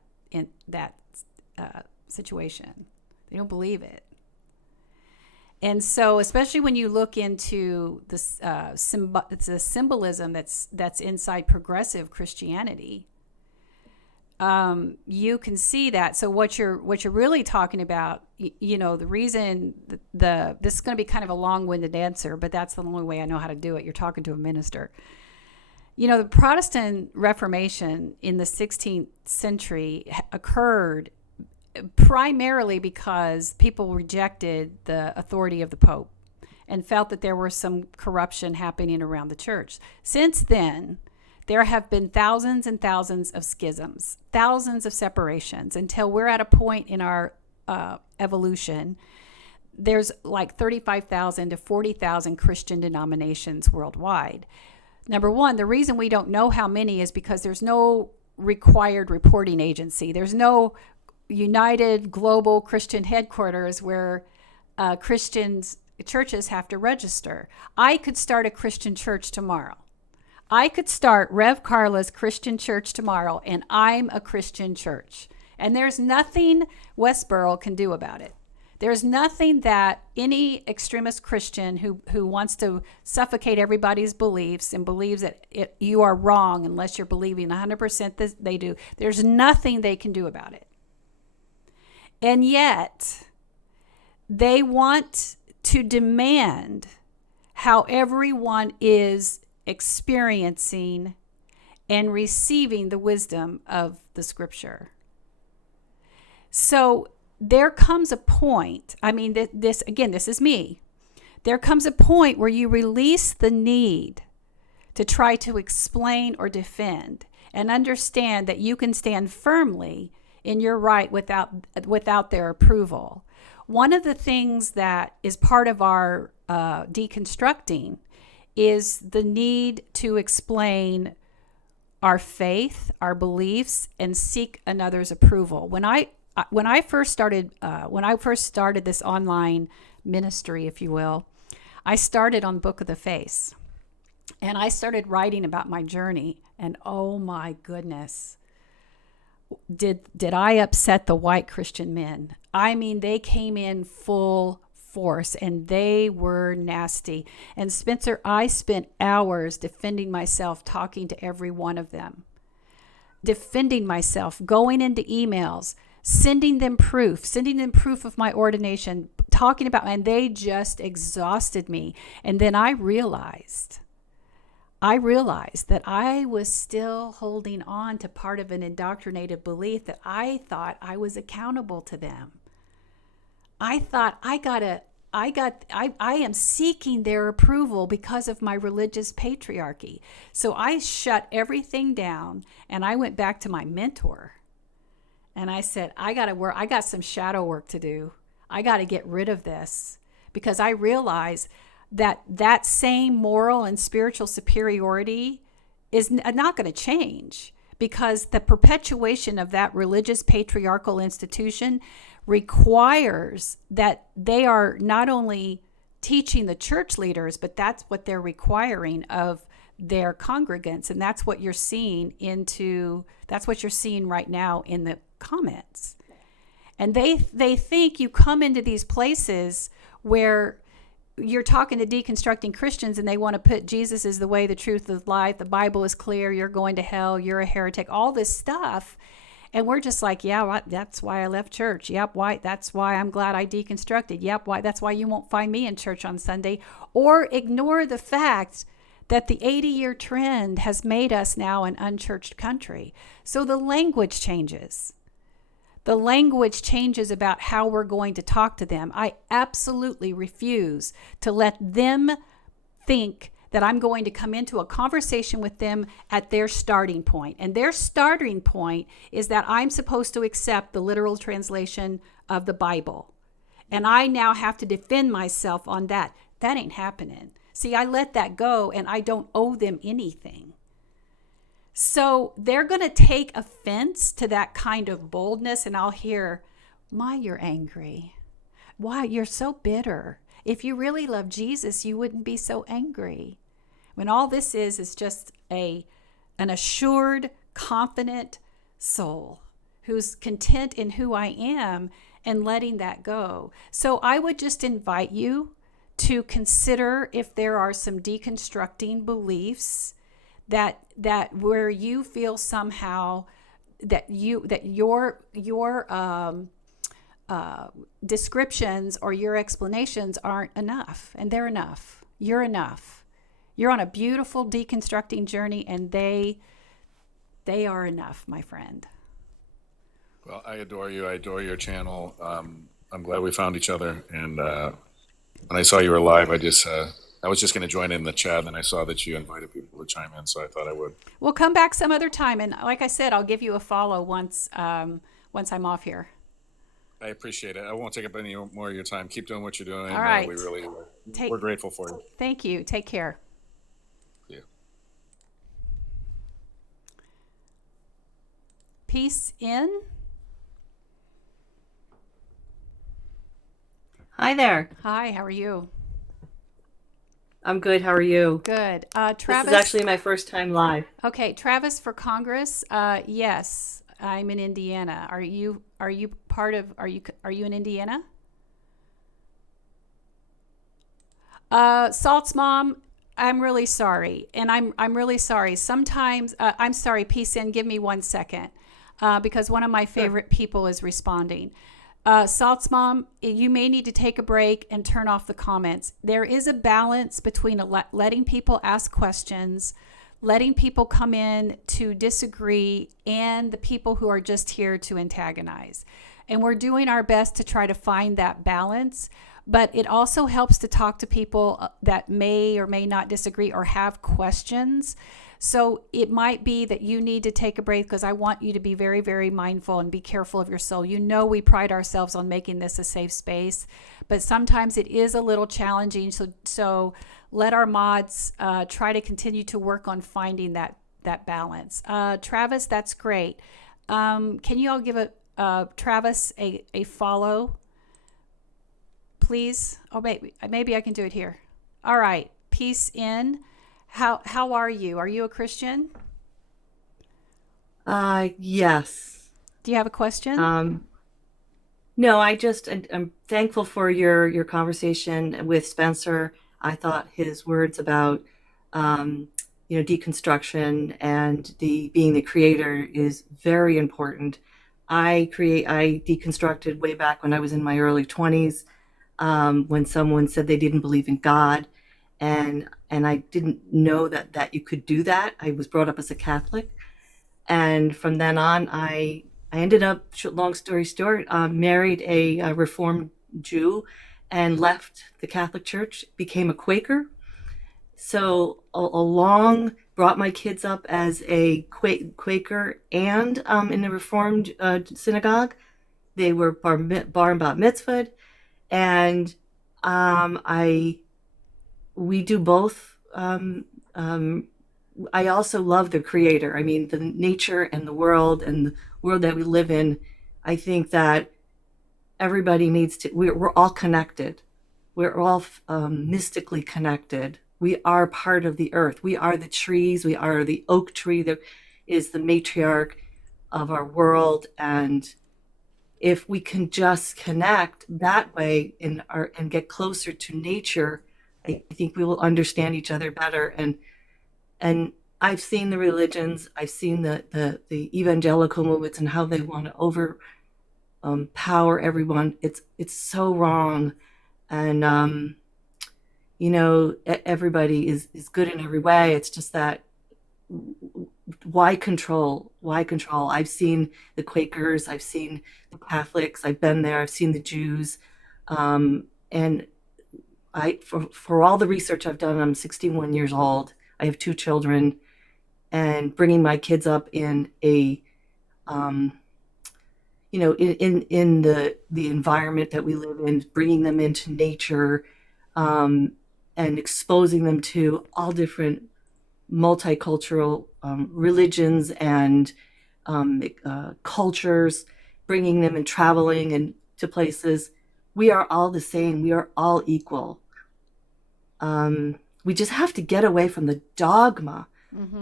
situation. They don't believe it. And so, especially when you look into this, the symbolism that's inside progressive Christianity, you can see that. So what you're really talking about, the reason this is going to be kind of a long-winded answer, but that's the only way I know how to do it. You're talking to a minister. The Protestant Reformation in the 16th century occurred primarily because people rejected the authority of the Pope and felt that there was some corruption happening around the church. Since then, there have been thousands and thousands of schisms, thousands of separations, until we're at a point in our evolution. There's like 35,000 to 40,000 Christian denominations worldwide. Number one, the reason we don't know how many is because there's no required reporting agency. There's no united global Christian headquarters where churches have to register. I could start a Christian church tomorrow. I could start Rev Karla's Christian church tomorrow, and I'm a Christian church. And there's nothing Westboro can do about it. There's nothing that any extremist Christian who wants to suffocate everybody's beliefs and believes that you are wrong unless you're believing 100% that they do. There's nothing they can do about it. And yet, they want to demand how everyone is experiencing and receiving the wisdom of the scripture. So there comes a point, this is me. There comes a point where you release the need to try to explain or defend and understand that you can stand firmly in your right without their approval. One of the things that is part of our deconstructing is the need to explain our faith, our beliefs, and seek another's approval. When I first started this online ministry, if you will, I started on Book of the Face, and I started writing about my journey. And oh my goodness, did I upset the white Christian men? They came in full force and they were nasty. And Spencer, I spent hours defending myself, talking to every one of them, defending myself, going into emails, sending them proof of my ordination, talking about, and they just exhausted me. And then I realized that I was still holding on to part of an indoctrinated belief that I thought I was accountable to them. I thought I am seeking their approval because of my religious patriarchy. So I shut everything down and I went back to my mentor. And I said, I got some shadow work to do. I got to get rid of this, because I realized that same moral and spiritual superiority is not going to change, because the perpetuation of that religious patriarchal institution requires that they are not only teaching the church leaders, but that's what they're requiring of their congregants. And that's what you're seeing right now in the comments. And they think you come into these places where you're talking to deconstructing Christians and they want to put Jesus is the way, the truth, the life, the Bible is clear, you're going to hell, you're a heretic, all this stuff. And we're just like, yeah, that's why I left church. Yep, that's why I'm glad I deconstructed. Yep, that's why you won't find me in church on Sunday. Or ignore the fact that the 80-year trend has made us now an unchurched country. So the language changes. The language changes about how we're going to talk to them. I absolutely refuse to let them think that I'm going to come into a conversation with them at their starting point. And their starting point is that I'm supposed to accept the literal translation of the Bible. And I now have to defend myself on that. That ain't happening. See, I let that go and I don't owe them anything. So they're going to take offense to that kind of boldness, and I'll hear, "My, you're angry. Why, you're so bitter. If you really love Jesus, you wouldn't be so angry." When all this is just an assured, confident soul who's content in who I am and letting that go. So I would just invite you to consider if there are some deconstructing beliefs that where you feel somehow descriptions or your explanations aren't enough, and they're enough. You're enough. You're on a beautiful deconstructing journey, and they are enough, my friend. Well, I adore you. I adore your channel. I'm glad we found each other. And when I saw you were live, I was just going to join in the chat, and I saw that you invited people to chime in, so I thought I would. We'll come back some other time, and like I said, I'll give you a follow once I'm off here. I appreciate it. I won't take up any more of your time. Keep doing what you're doing. All right. We're grateful for you. Thank you. Take care. Yeah. Peace in. Hi there. Hi, how are you? I'm good. How are you? Good. Travis. This is actually my first time live. Okay, Travis for Congress. Yes, I'm in Indiana. Are you in Indiana? Salt's mom, I'm really sorry, and I'm really sorry. Sometimes I'm sorry. Peace in. Give me 1 second, because one of my favorite people is responding. Salt's mom, you may need to take a break and turn off the comments. There is a balance between letting people ask questions, letting people come in to disagree, and the people who are just here to antagonize. And we're doing our best to try to find that balance. But it also helps to talk to people that may or may not disagree or have questions. So it might be that you need to take a break, because I want you to be very, very mindful and be careful of your soul. You know, we pride ourselves on making this a safe space, but sometimes it is a little challenging. So let our mods try to continue to work on finding that balance. Travis, that's great. Can you all give Travis a follow, please? Oh, maybe I can do it here. All right. Peace in. How are you? Are you a Christian? Yes. Do you have a question? No, I'm thankful for your conversation with Spencer. I thought his words about deconstruction and being the creator is very important. I deconstructed way back when I was in my early 20s, when someone said they didn't believe in God. And I didn't know that you could do that. I was brought up as a Catholic. And from then on, I ended up, long story short, married a Reformed Jew and left the Catholic Church, became a Quaker. So brought my kids up as a Quaker and in a Reformed synagogue. They were bar and bat mitzvahed. And we do both. I also love the creator. I mean, the nature and the world that we live in. I think that everybody needs to, we're all connected. We're all mystically connected. We are part of the earth. We are the trees. We are the oak tree that is the matriarch of our world. And if we can just connect that way and get closer to nature, I think we will understand each other better. And I've seen the religions, I've seen the evangelical movements and how they want to power everyone. It's so wrong. And everybody is good in every way. It's just that why control? I've seen the Quakers, I've seen the Catholics, I've been there, I've seen the Jews, and for all the research I've done, I'm 61 years old. I have 2 children, and bringing my kids up in in the environment that we live in, bringing them into nature, and exposing them to all different multicultural religions and cultures, bringing them and traveling and to places. We are all the same. We are all equal. We just have to get away from the dogma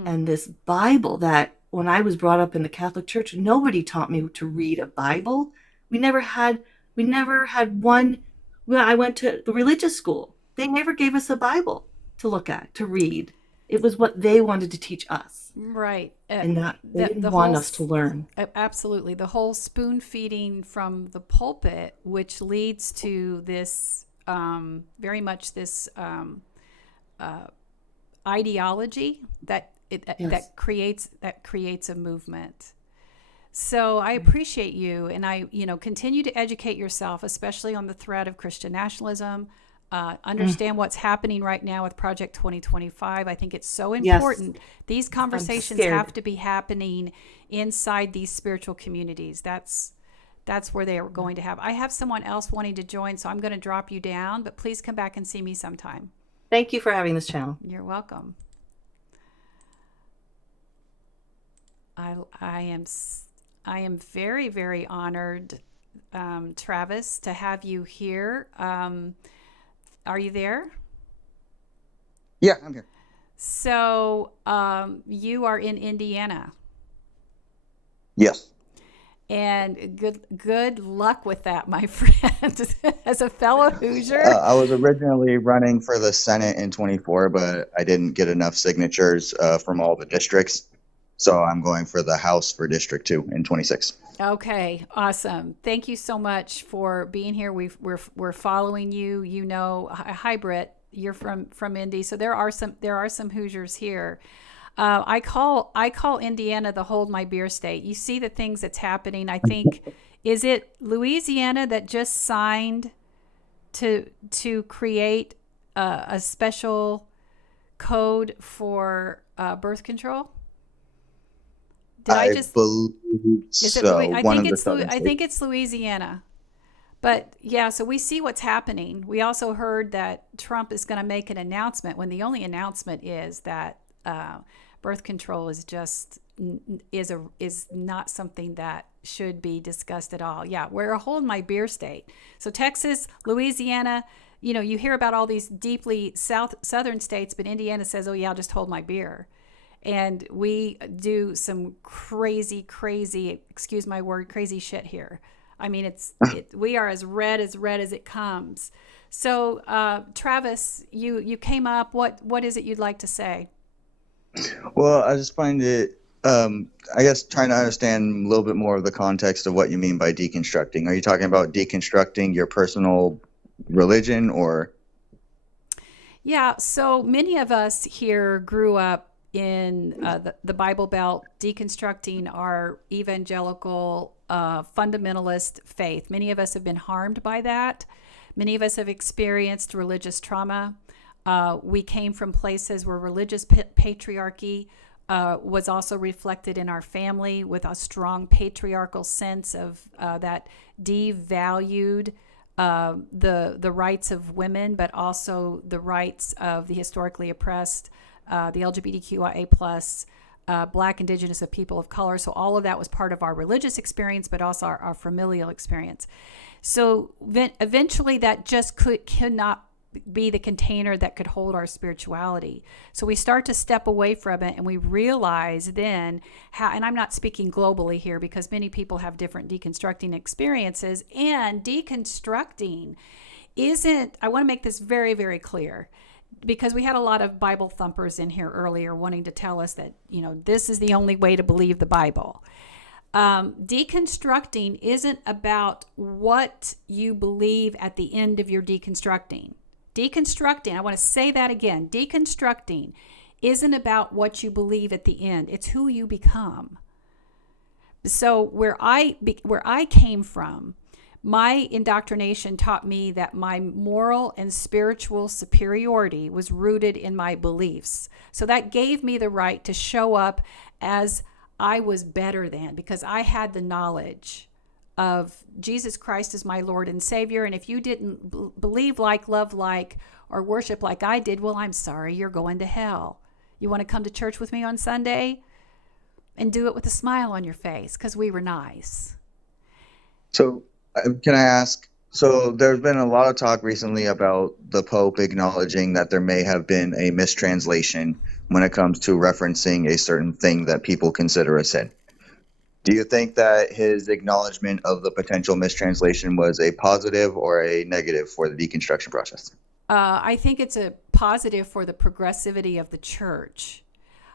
and this Bible that when I was brought up in the Catholic Church, nobody taught me to read a Bible. We never had one. Well, I went to the religious school. They never gave us a Bible to look at, to read. It was what they wanted to teach us, Right. and that they didn't want us to learn. Absolutely. The whole spoon feeding from the pulpit, which leads to this very much this ideology that Yes. that creates a movement. So I appreciate you, and I continue to educate yourself, especially on the threat of Christian nationalism. Understand what's happening right now with Project 2025. I think it's so Yes. important. These conversations scared. have to be happening inside these spiritual communities. That's where they are going to have. I have someone else wanting to join, so I'm going to drop you down, but please come back and see me sometime. Thank you for having this channel. You're welcome. I am very, very honored, Travis, to have you here. Are you there? Yeah, I'm here. So you are in Indiana, Yes. and good luck with that, my friend. As a fellow Hoosier, I was originally running for the Senate in 24, but I didn't get enough signatures from all the districts. So I'm going for the House for District 2 in 26. Okay, awesome. Thank you so much for being here. We're following you. Hi Britt, you're from Indy, so there are some Hoosiers here. I call Indiana the hold my beer state. You see the things that's happening. I think is it Louisiana that just signed to create a special code for birth control? I believe Is it so. I One think of the it's southern I states. think it's Louisiana. But yeah, so we see what's happening. We also heard that Trump is going to make an announcement when the only announcement is that birth control is just is not something that should be discussed at all. Yeah, we're a hold my beer state. So Texas, Louisiana, you hear about all these deeply southern states, but Indiana says, "Oh yeah, I'll just hold my beer." And we do some crazy, excuse my word, crazy shit here. I mean, we are as red as it comes. So, Travis, you came up. What is it you'd like to say? Well, I just find it, I guess, trying to understand a little bit more of the context of what you mean by deconstructing. Are you talking about deconstructing your personal religion or? Yeah, so many of us here grew up in the Bible Belt, deconstructing our evangelical fundamentalist faith. Many of us have been harmed by that. Many of us have experienced religious trauma. We came from places where religious patriarchy was also reflected in our family, with a strong patriarchal sense of that devalued the rights of women, but also the rights of the historically oppressed, the LGBTQIA plus, Black, Indigenous, of people of color. So all of that was part of our religious experience, but also our familial experience. So eventually, that just cannot be the container that could hold our spirituality. So we start to step away from it, and we realize then how, and I'm not speaking globally here because many people have different deconstructing experiences, and deconstructing isn't, I want to make this very, very clear, because we had a lot of Bible thumpers in here earlier wanting to tell us that, this is the only way to believe the Bible. Deconstructing isn't about what you believe at the end of your deconstructing. Deconstructing, I want to say that again, deconstructing isn't about what you believe at the end. It's who you become. So where I came from, my indoctrination taught me that my moral and spiritual superiority was rooted in my beliefs. So that gave me the right to show up as I was better than, because I had the knowledge of Jesus Christ as my Lord and Savior. And if you didn't believe like, love like, or worship like I did, well, I'm sorry, you're going to hell. You want to come to church with me on Sunday? And do it with a smile on your face, because we were nice. So, can I ask? So, there's been a lot of talk recently about the Pope acknowledging that there may have been a mistranslation when it comes to referencing a certain thing that people consider a sin. Do you think that his acknowledgement of the potential mistranslation was a positive or a negative for the deconstruction process? I think it's a positive for the progressivity of the church.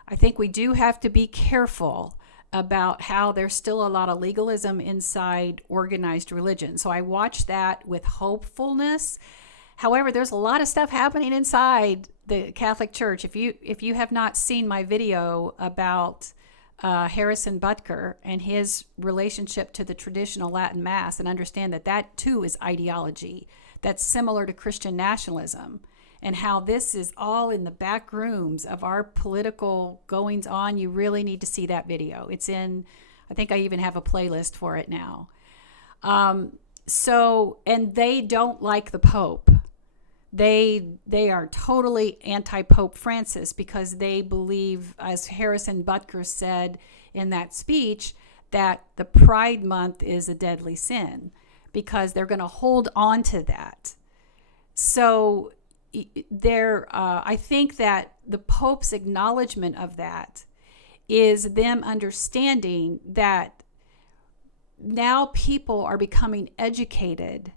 I think we do have to be careful about how there's still a lot of legalism inside organized religion. So I watch that with hopefulness. However, there's a lot of stuff happening inside the Catholic Church. If you have not seen my video about Harrison Butker and his relationship to the traditional Latin Mass, and understand that that too is ideology that's similar to Christian nationalism, and how this is all in the back rooms of our political goings on, you really need to see that video. It's in, I think I even have a playlist for it now. And they don't like the Pope. They are totally anti-Pope Francis, because they believe, as Harrison Butker said in that speech, that the Pride Month is a deadly sin, because they're going to hold on to that. So I think that the Pope's acknowledgement of that is them understanding that now people are becoming educated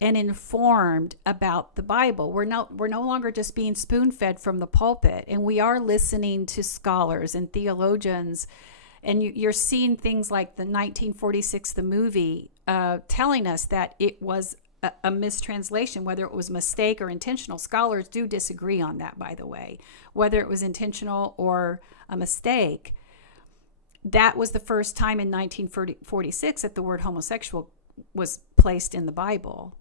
and informed about the Bible. We're no longer just being spoon-fed from the pulpit, and we are listening to scholars and theologians, and you're seeing things like the 1946, the movie, telling us that it was a mistranslation, whether it was a mistake or intentional. Scholars do disagree on that, by the way, whether it was intentional or a mistake. That was the first time in 1946 that the word homosexual was placed in the Bible.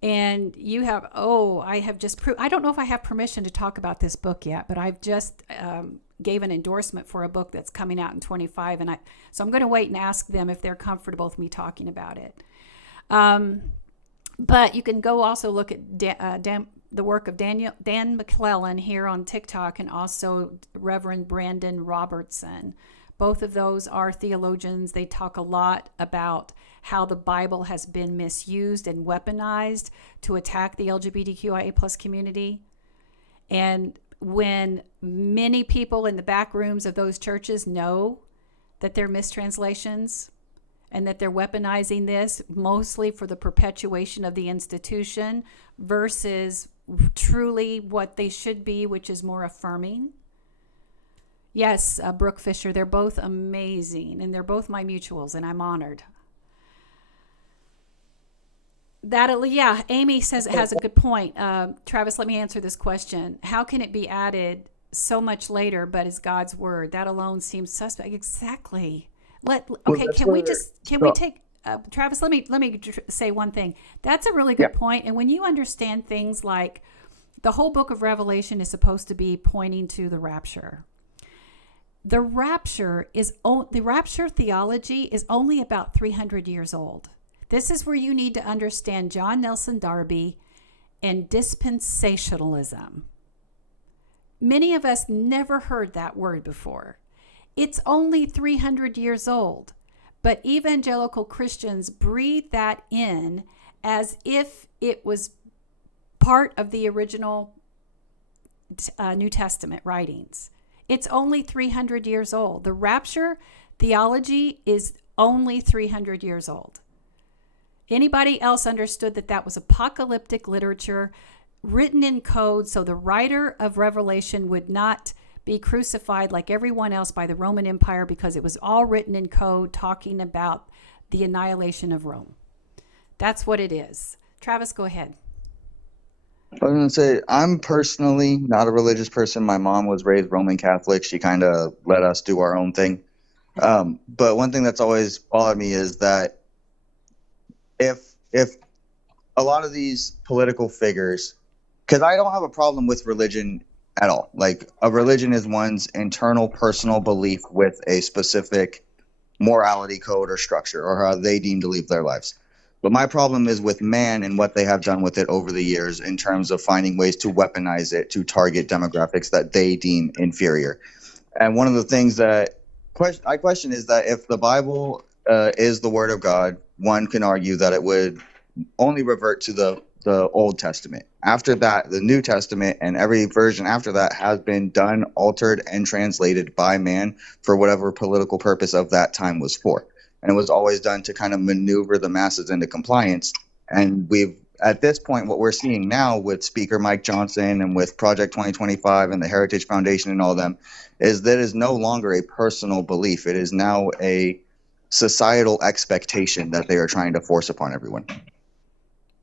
And you have, I have just I don't know if I have permission to talk about this book yet, but I've just gave an endorsement for a book that's coming out in 25. So I'm going to wait and ask them if they're comfortable with me talking about it. But you can go also look at the work of Dan McClellan here on TikTok, and also Reverend Brandon Robertson. Both of those are theologians. They talk a lot about how the Bible has been misused and weaponized to attack the LGBTQIA plus community. And when many people in the back rooms of those churches know that they're mistranslations and that they're weaponizing this mostly for the perpetuation of the institution versus truly what they should be, which is more affirming. Yes, Brooke Fisher, they're both amazing, and they're both my mutuals, and I'm honored. Amy says it has a good point. Travis, let me answer this question. How can it be added so much later, but is God's word? That alone seems suspect. Exactly. Travis, let me say one thing. That's a really good point. And when you understand things like the whole book of Revelation is supposed to be pointing to the rapture. The rapture theology is only about 300 years old. This is where you need to understand John Nelson Darby and dispensationalism. Many of us never heard that word before. It's only 300 years old, but evangelical Christians breathe that in as if it was part of the original New Testament writings. It's only 300 years old. The rapture theology is only 300 years old. Anybody else understood that was apocalyptic literature written in code so the writer of Revelation would not be crucified like everyone else by the Roman Empire, because it was all written in code talking about the annihilation of Rome. That's what it is. Travis, go ahead. I was going to say, I'm personally not a religious person. My mom was raised Roman Catholic. She kind of let us do our own thing. But one thing that's always bothered me is that if a lot of these political figures, because I don't have a problem with religion at all. Like, a religion is one's internal personal belief with a specific morality code or structure, or how they deem to live their lives. But my problem is with man and what they have done with it over the years in terms of finding ways to weaponize it to target demographics that they deem inferior. And one of the things that I question is that if the Bible is the word of God, one can argue that it would only revert to the Old Testament. After that, the New Testament and every version after that has been done, altered, and translated by man for whatever political purpose of that time was for. And it was always done to kind of maneuver the masses into compliance. And we've at this point, what we're seeing now with Speaker Mike Johnson and with Project 2025 and the Heritage Foundation and all them is that it is no longer a personal belief. It is now a societal expectation that they are trying to force upon everyone.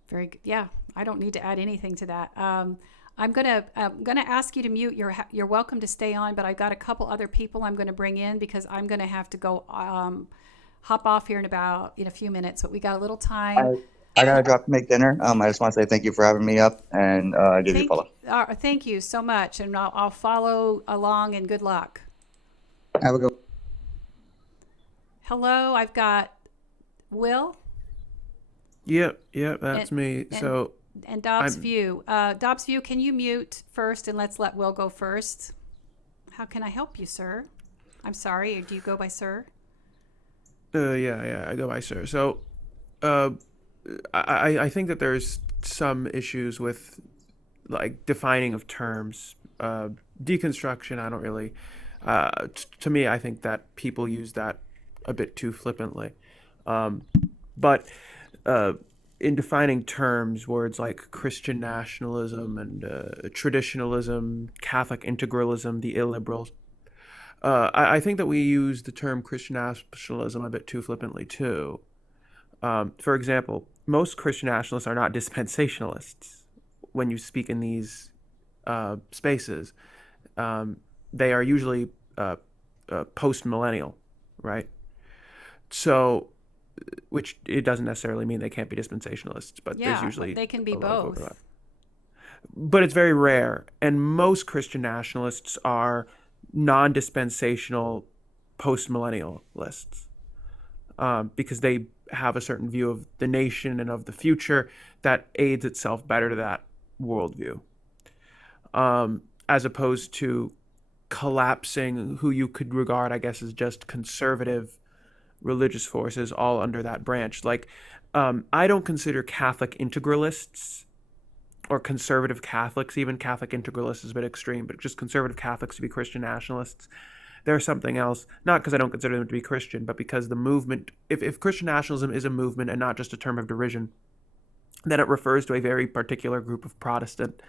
Very good. Yeah, I don't need to add anything to that. I'm gonna ask you to mute. You're welcome to stay on, but I've got a couple other people I'm going to bring in because I'm going to have to go hop off here in a few minutes. But we got a little time. I gotta drop to make dinner. I just want to say thank you for having me up and give you a follow. Thank you so much, and I'll follow along. And good luck. Have a good. Hello, I've got Will. Yep, that's me. And Dobbs View. Dobbs View, can you mute first and let's let Will go first? How can I help you, sir? I'm sorry. Do you go by sir? Yeah, I go by sir. So, I think that there's some issues with like defining of terms. Deconstruction, I don't really. To me, I think that people use that a bit too flippantly. But in defining terms, words like Christian nationalism and traditionalism, Catholic integralism, the illiberals, I think that we use the term Christian nationalism a bit too flippantly too. For example, most Christian nationalists are not dispensationalists when you speak in these spaces. They are usually post-millennial, right? So, which it doesn't necessarily mean they can't be dispensationalists, but there's usually they can be a lot of both. overlap. But it's very rare, and most Christian nationalists are non-dispensational post-millennialists because they have a certain view of the nation and of the future that aids itself better to that worldview, as opposed to collapsing who you could regard, I guess, as just conservative religious forces all under that branch. Like, I don't consider Catholic integralists or conservative Catholics, even Catholic integralists is a bit extreme, but just conservative Catholics to be Christian nationalists. They're something else, not because I don't consider them to be Christian, but because the movement, if Christian nationalism is a movement and not just a term of derision, then it refers to a very particular group of Protestant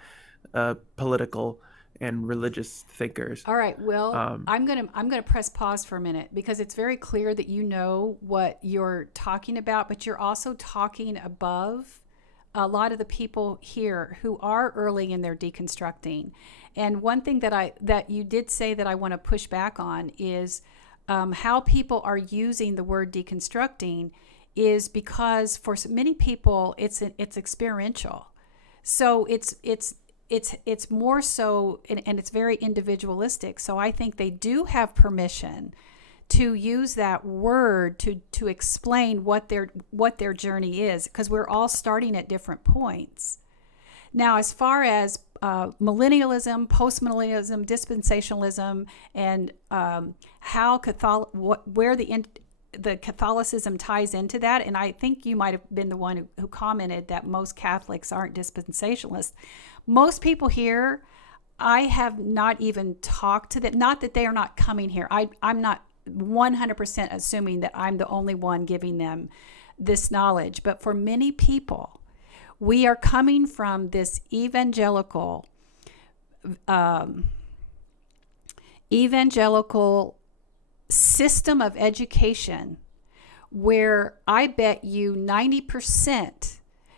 political and religious thinkers. All right, Will, I'm gonna press pause for a minute because it's very clear that you know what you're talking about, but you're also talking above a lot of the people here who are early in their deconstructing. And one thing that you did say that I want to push back on is how people are using the word deconstructing is because for many people it's experiential. So it's more so, and it's very individualistic. So I think they do have permission to use that word to explain what their journey is, because we're all starting at different points. Now, as far as millennialism, postmillennialism, dispensationalism, and how where the Catholicism ties into that, and I think you might have been the one who commented that most Catholics aren't dispensationalists. Most people here, I have not even talked to them. Not that they are not coming here. I'm not 100% assuming that I'm the only one giving them this knowledge. But for many people, we are coming from this evangelical system of education where I bet you 90%,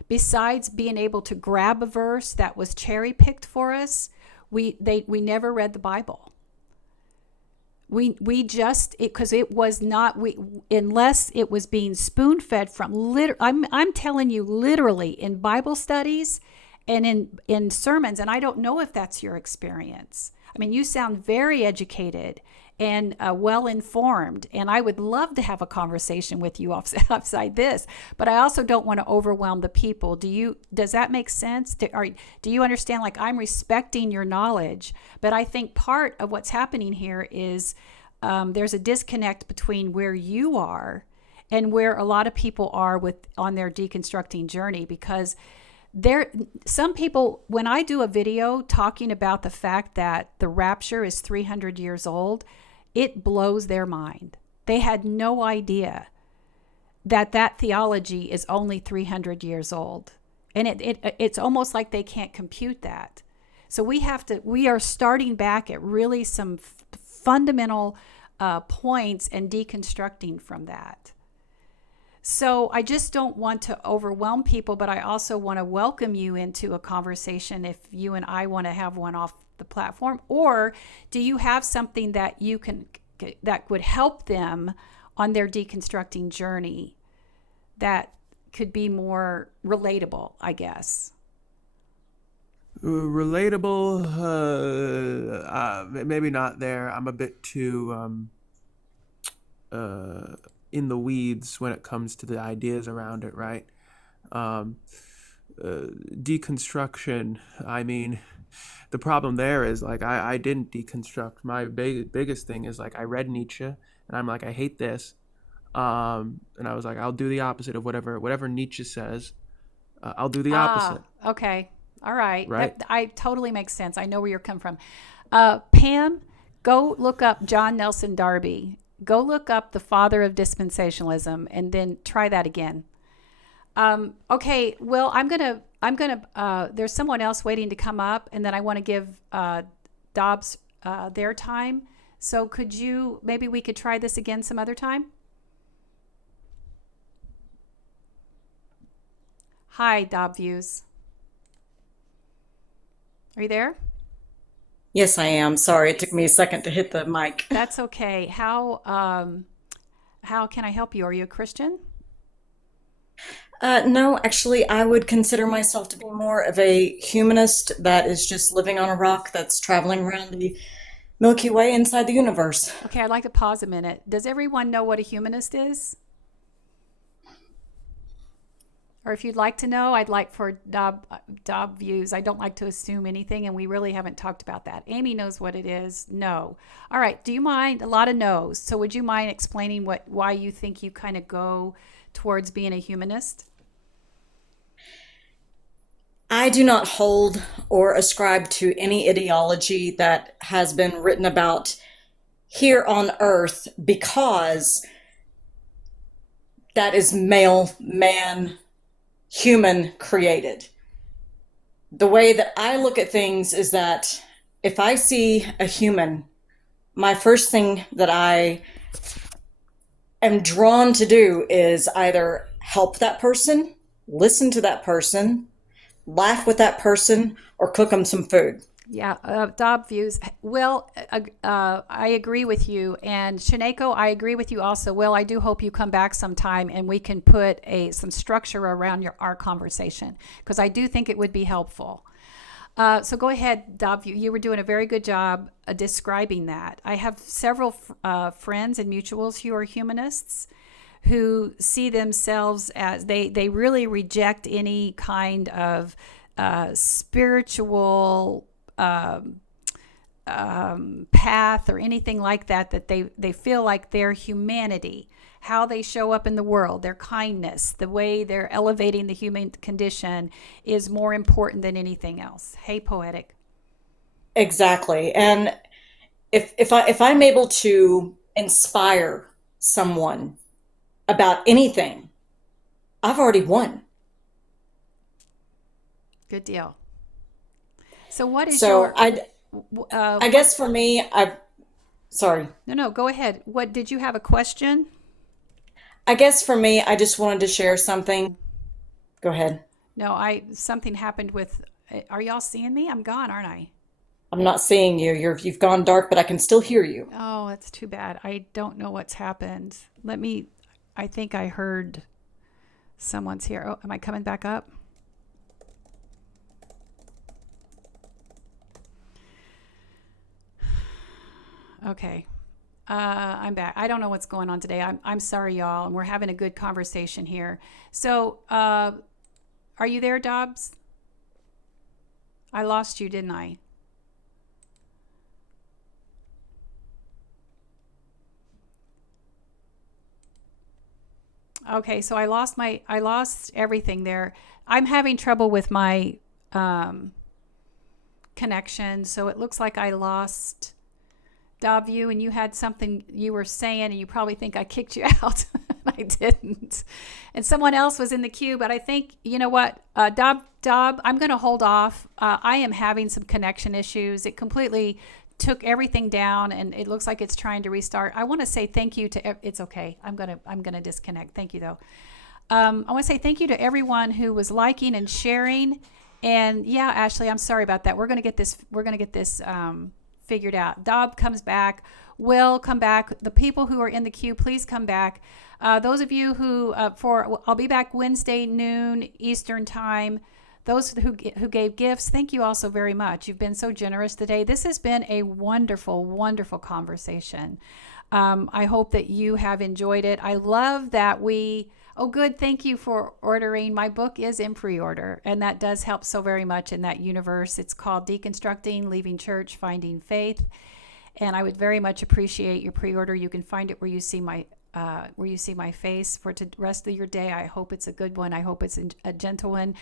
besides being able to grab a verse that was cherry picked for us, we never read the Bible. We just, because it was not, unless it was being spoon fed from I'm telling you, literally in Bible studies and in sermons, and I don't know if that's your experience. I mean, you sound very educated and well informed, and I would love to have a conversation with you outside this, but I also don't want to overwhelm the people. Does that make sense? Do you understand? Like, I'm respecting your knowledge, but I think part of what's happening here is there's a disconnect between where you are and where a lot of people are on their deconstructing journey, because some people, when I do a video talking about the fact that the rapture is 300 years old, it blows their mind. They had no idea that theology is only 300 years old. And it's almost like they can't compute that. So we are starting back at really some fundamental points and deconstructing from that. So I just don't want to overwhelm people, but I also want to welcome you into a conversation if you and I want to have one off the platform. Or do you have something that that would help them on their deconstructing journey that could be more relatable, I guess? Relatable, maybe not there. I'm a bit too in the weeds when it comes to the ideas around it, right? Deconstruction, I mean, the problem there is like I didn't deconstruct. My biggest thing is like I read Nietzsche and I'm like, I hate this. And I was like, I'll do the opposite of whatever Nietzsche says. I'll do the opposite. Okay. All right. Right. I totally makes sense. I know where you're coming from. Pam, go look up John Nelson Darby. Go look up the father of dispensationalism and then try that again. Okay. Well, I'm gonna, there's someone else waiting to come up, and then I want to give, Dobbs, their time. So maybe we could try this again some other time? Hi, Dob Views. Are you there? Yes, I am. Sorry, it took me a second to hit the mic. That's okay. How can I help you? Are you a Christian? No, actually, I would consider myself to be more of a humanist that is just living on a rock that's traveling around the Milky Way inside the universe. Okay, I'd like to pause a minute. Does everyone know what a humanist is? Or if you'd like to know, I'd like for Dob Views. I don't like to assume anything, and we really haven't talked about that. Amy knows what it is. No. All right. Do you mind? A lot of no's. So would you mind explaining why you think you kind of go towards being a humanist? I do not hold or ascribe to any ideology that has been written about here on earth because that is man, human created. The way that I look at things is that if I see a human, my first thing that I am drawn to do is either help that person, listen to that person, laugh with that person, or cook them some food. Yeah, Dob Views. Will, I agree with you. And Shaneko, I agree with you also. Will, I do hope you come back sometime and we can put some structure around our conversation, because I do think it would be helpful. So go ahead, Dob. You were doing a very good job describing that. I have several friends and mutuals who are humanists who see themselves as they really reject any kind of spiritual path or anything like that they feel like their humanity, how they show up in the world, their kindness, the way they're elevating the human condition is more important than anything else. Hey, Poetic. Exactly. And if I'm able to inspire someone about anything, I've already won. Good deal. So what is I guess for me, sorry. No, go ahead. What did you have a question? I guess for me, I just wanted to share something. Go ahead. No, something happened with, are y'all seeing me? I'm gone, aren't I? I'm not seeing you. You've gone dark, but I can still hear you. Oh, that's too bad. I don't know what's happened. I think I heard someone's here. Oh, am I coming back up? Okay. I'm back. I don't know what's going on today. I'm sorry, y'all, and we're having a good conversation here. So, are you there, Dobbs? I lost you, didn't I? Okay, so I lost everything there. I'm having trouble with my connection, so it looks like I lost View, and you had something you were saying, and you probably think I kicked you out. I didn't. And someone else was in the queue, but I think, you know what, Dob, I'm going to hold off. I am having some connection issues. It completely took everything down, and it looks like it's trying to restart. I want to say thank you to, it's okay. I'm going to disconnect. Thank you though. I want to say thank you to everyone who was liking and sharing. And yeah, Ashley, I'm sorry about that. We're going to get this figured out. Dob comes back. Will come back. The people who are in the queue, please come back. Those of you who, I'll be back Wednesday noon Eastern time. Those who gave gifts, thank you all so very much. You've been so generous today. This has been a wonderful, wonderful conversation. I hope that you have enjoyed it. I love that oh, good. Thank you for ordering. My book is in pre-order, and that does help so very much in that universe. It's called Deconstructing, Leaving Church, Finding Faith. And I would very much appreciate your pre-order. You can find it where you see my face for the rest of your day. I hope it's a good one. I hope it's a gentle one.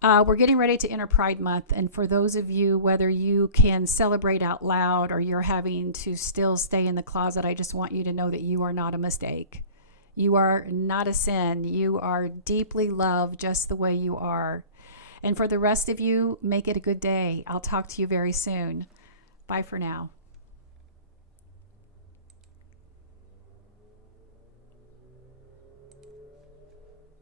We're getting ready to enter Pride Month, and for those of you, whether you can celebrate out loud or you're having to still stay in the closet, I just want you to know that you are not a mistake. You are not a sin. You are deeply loved just the way you are. And for the rest of you, make it a good day. I'll talk to you very soon. Bye for now.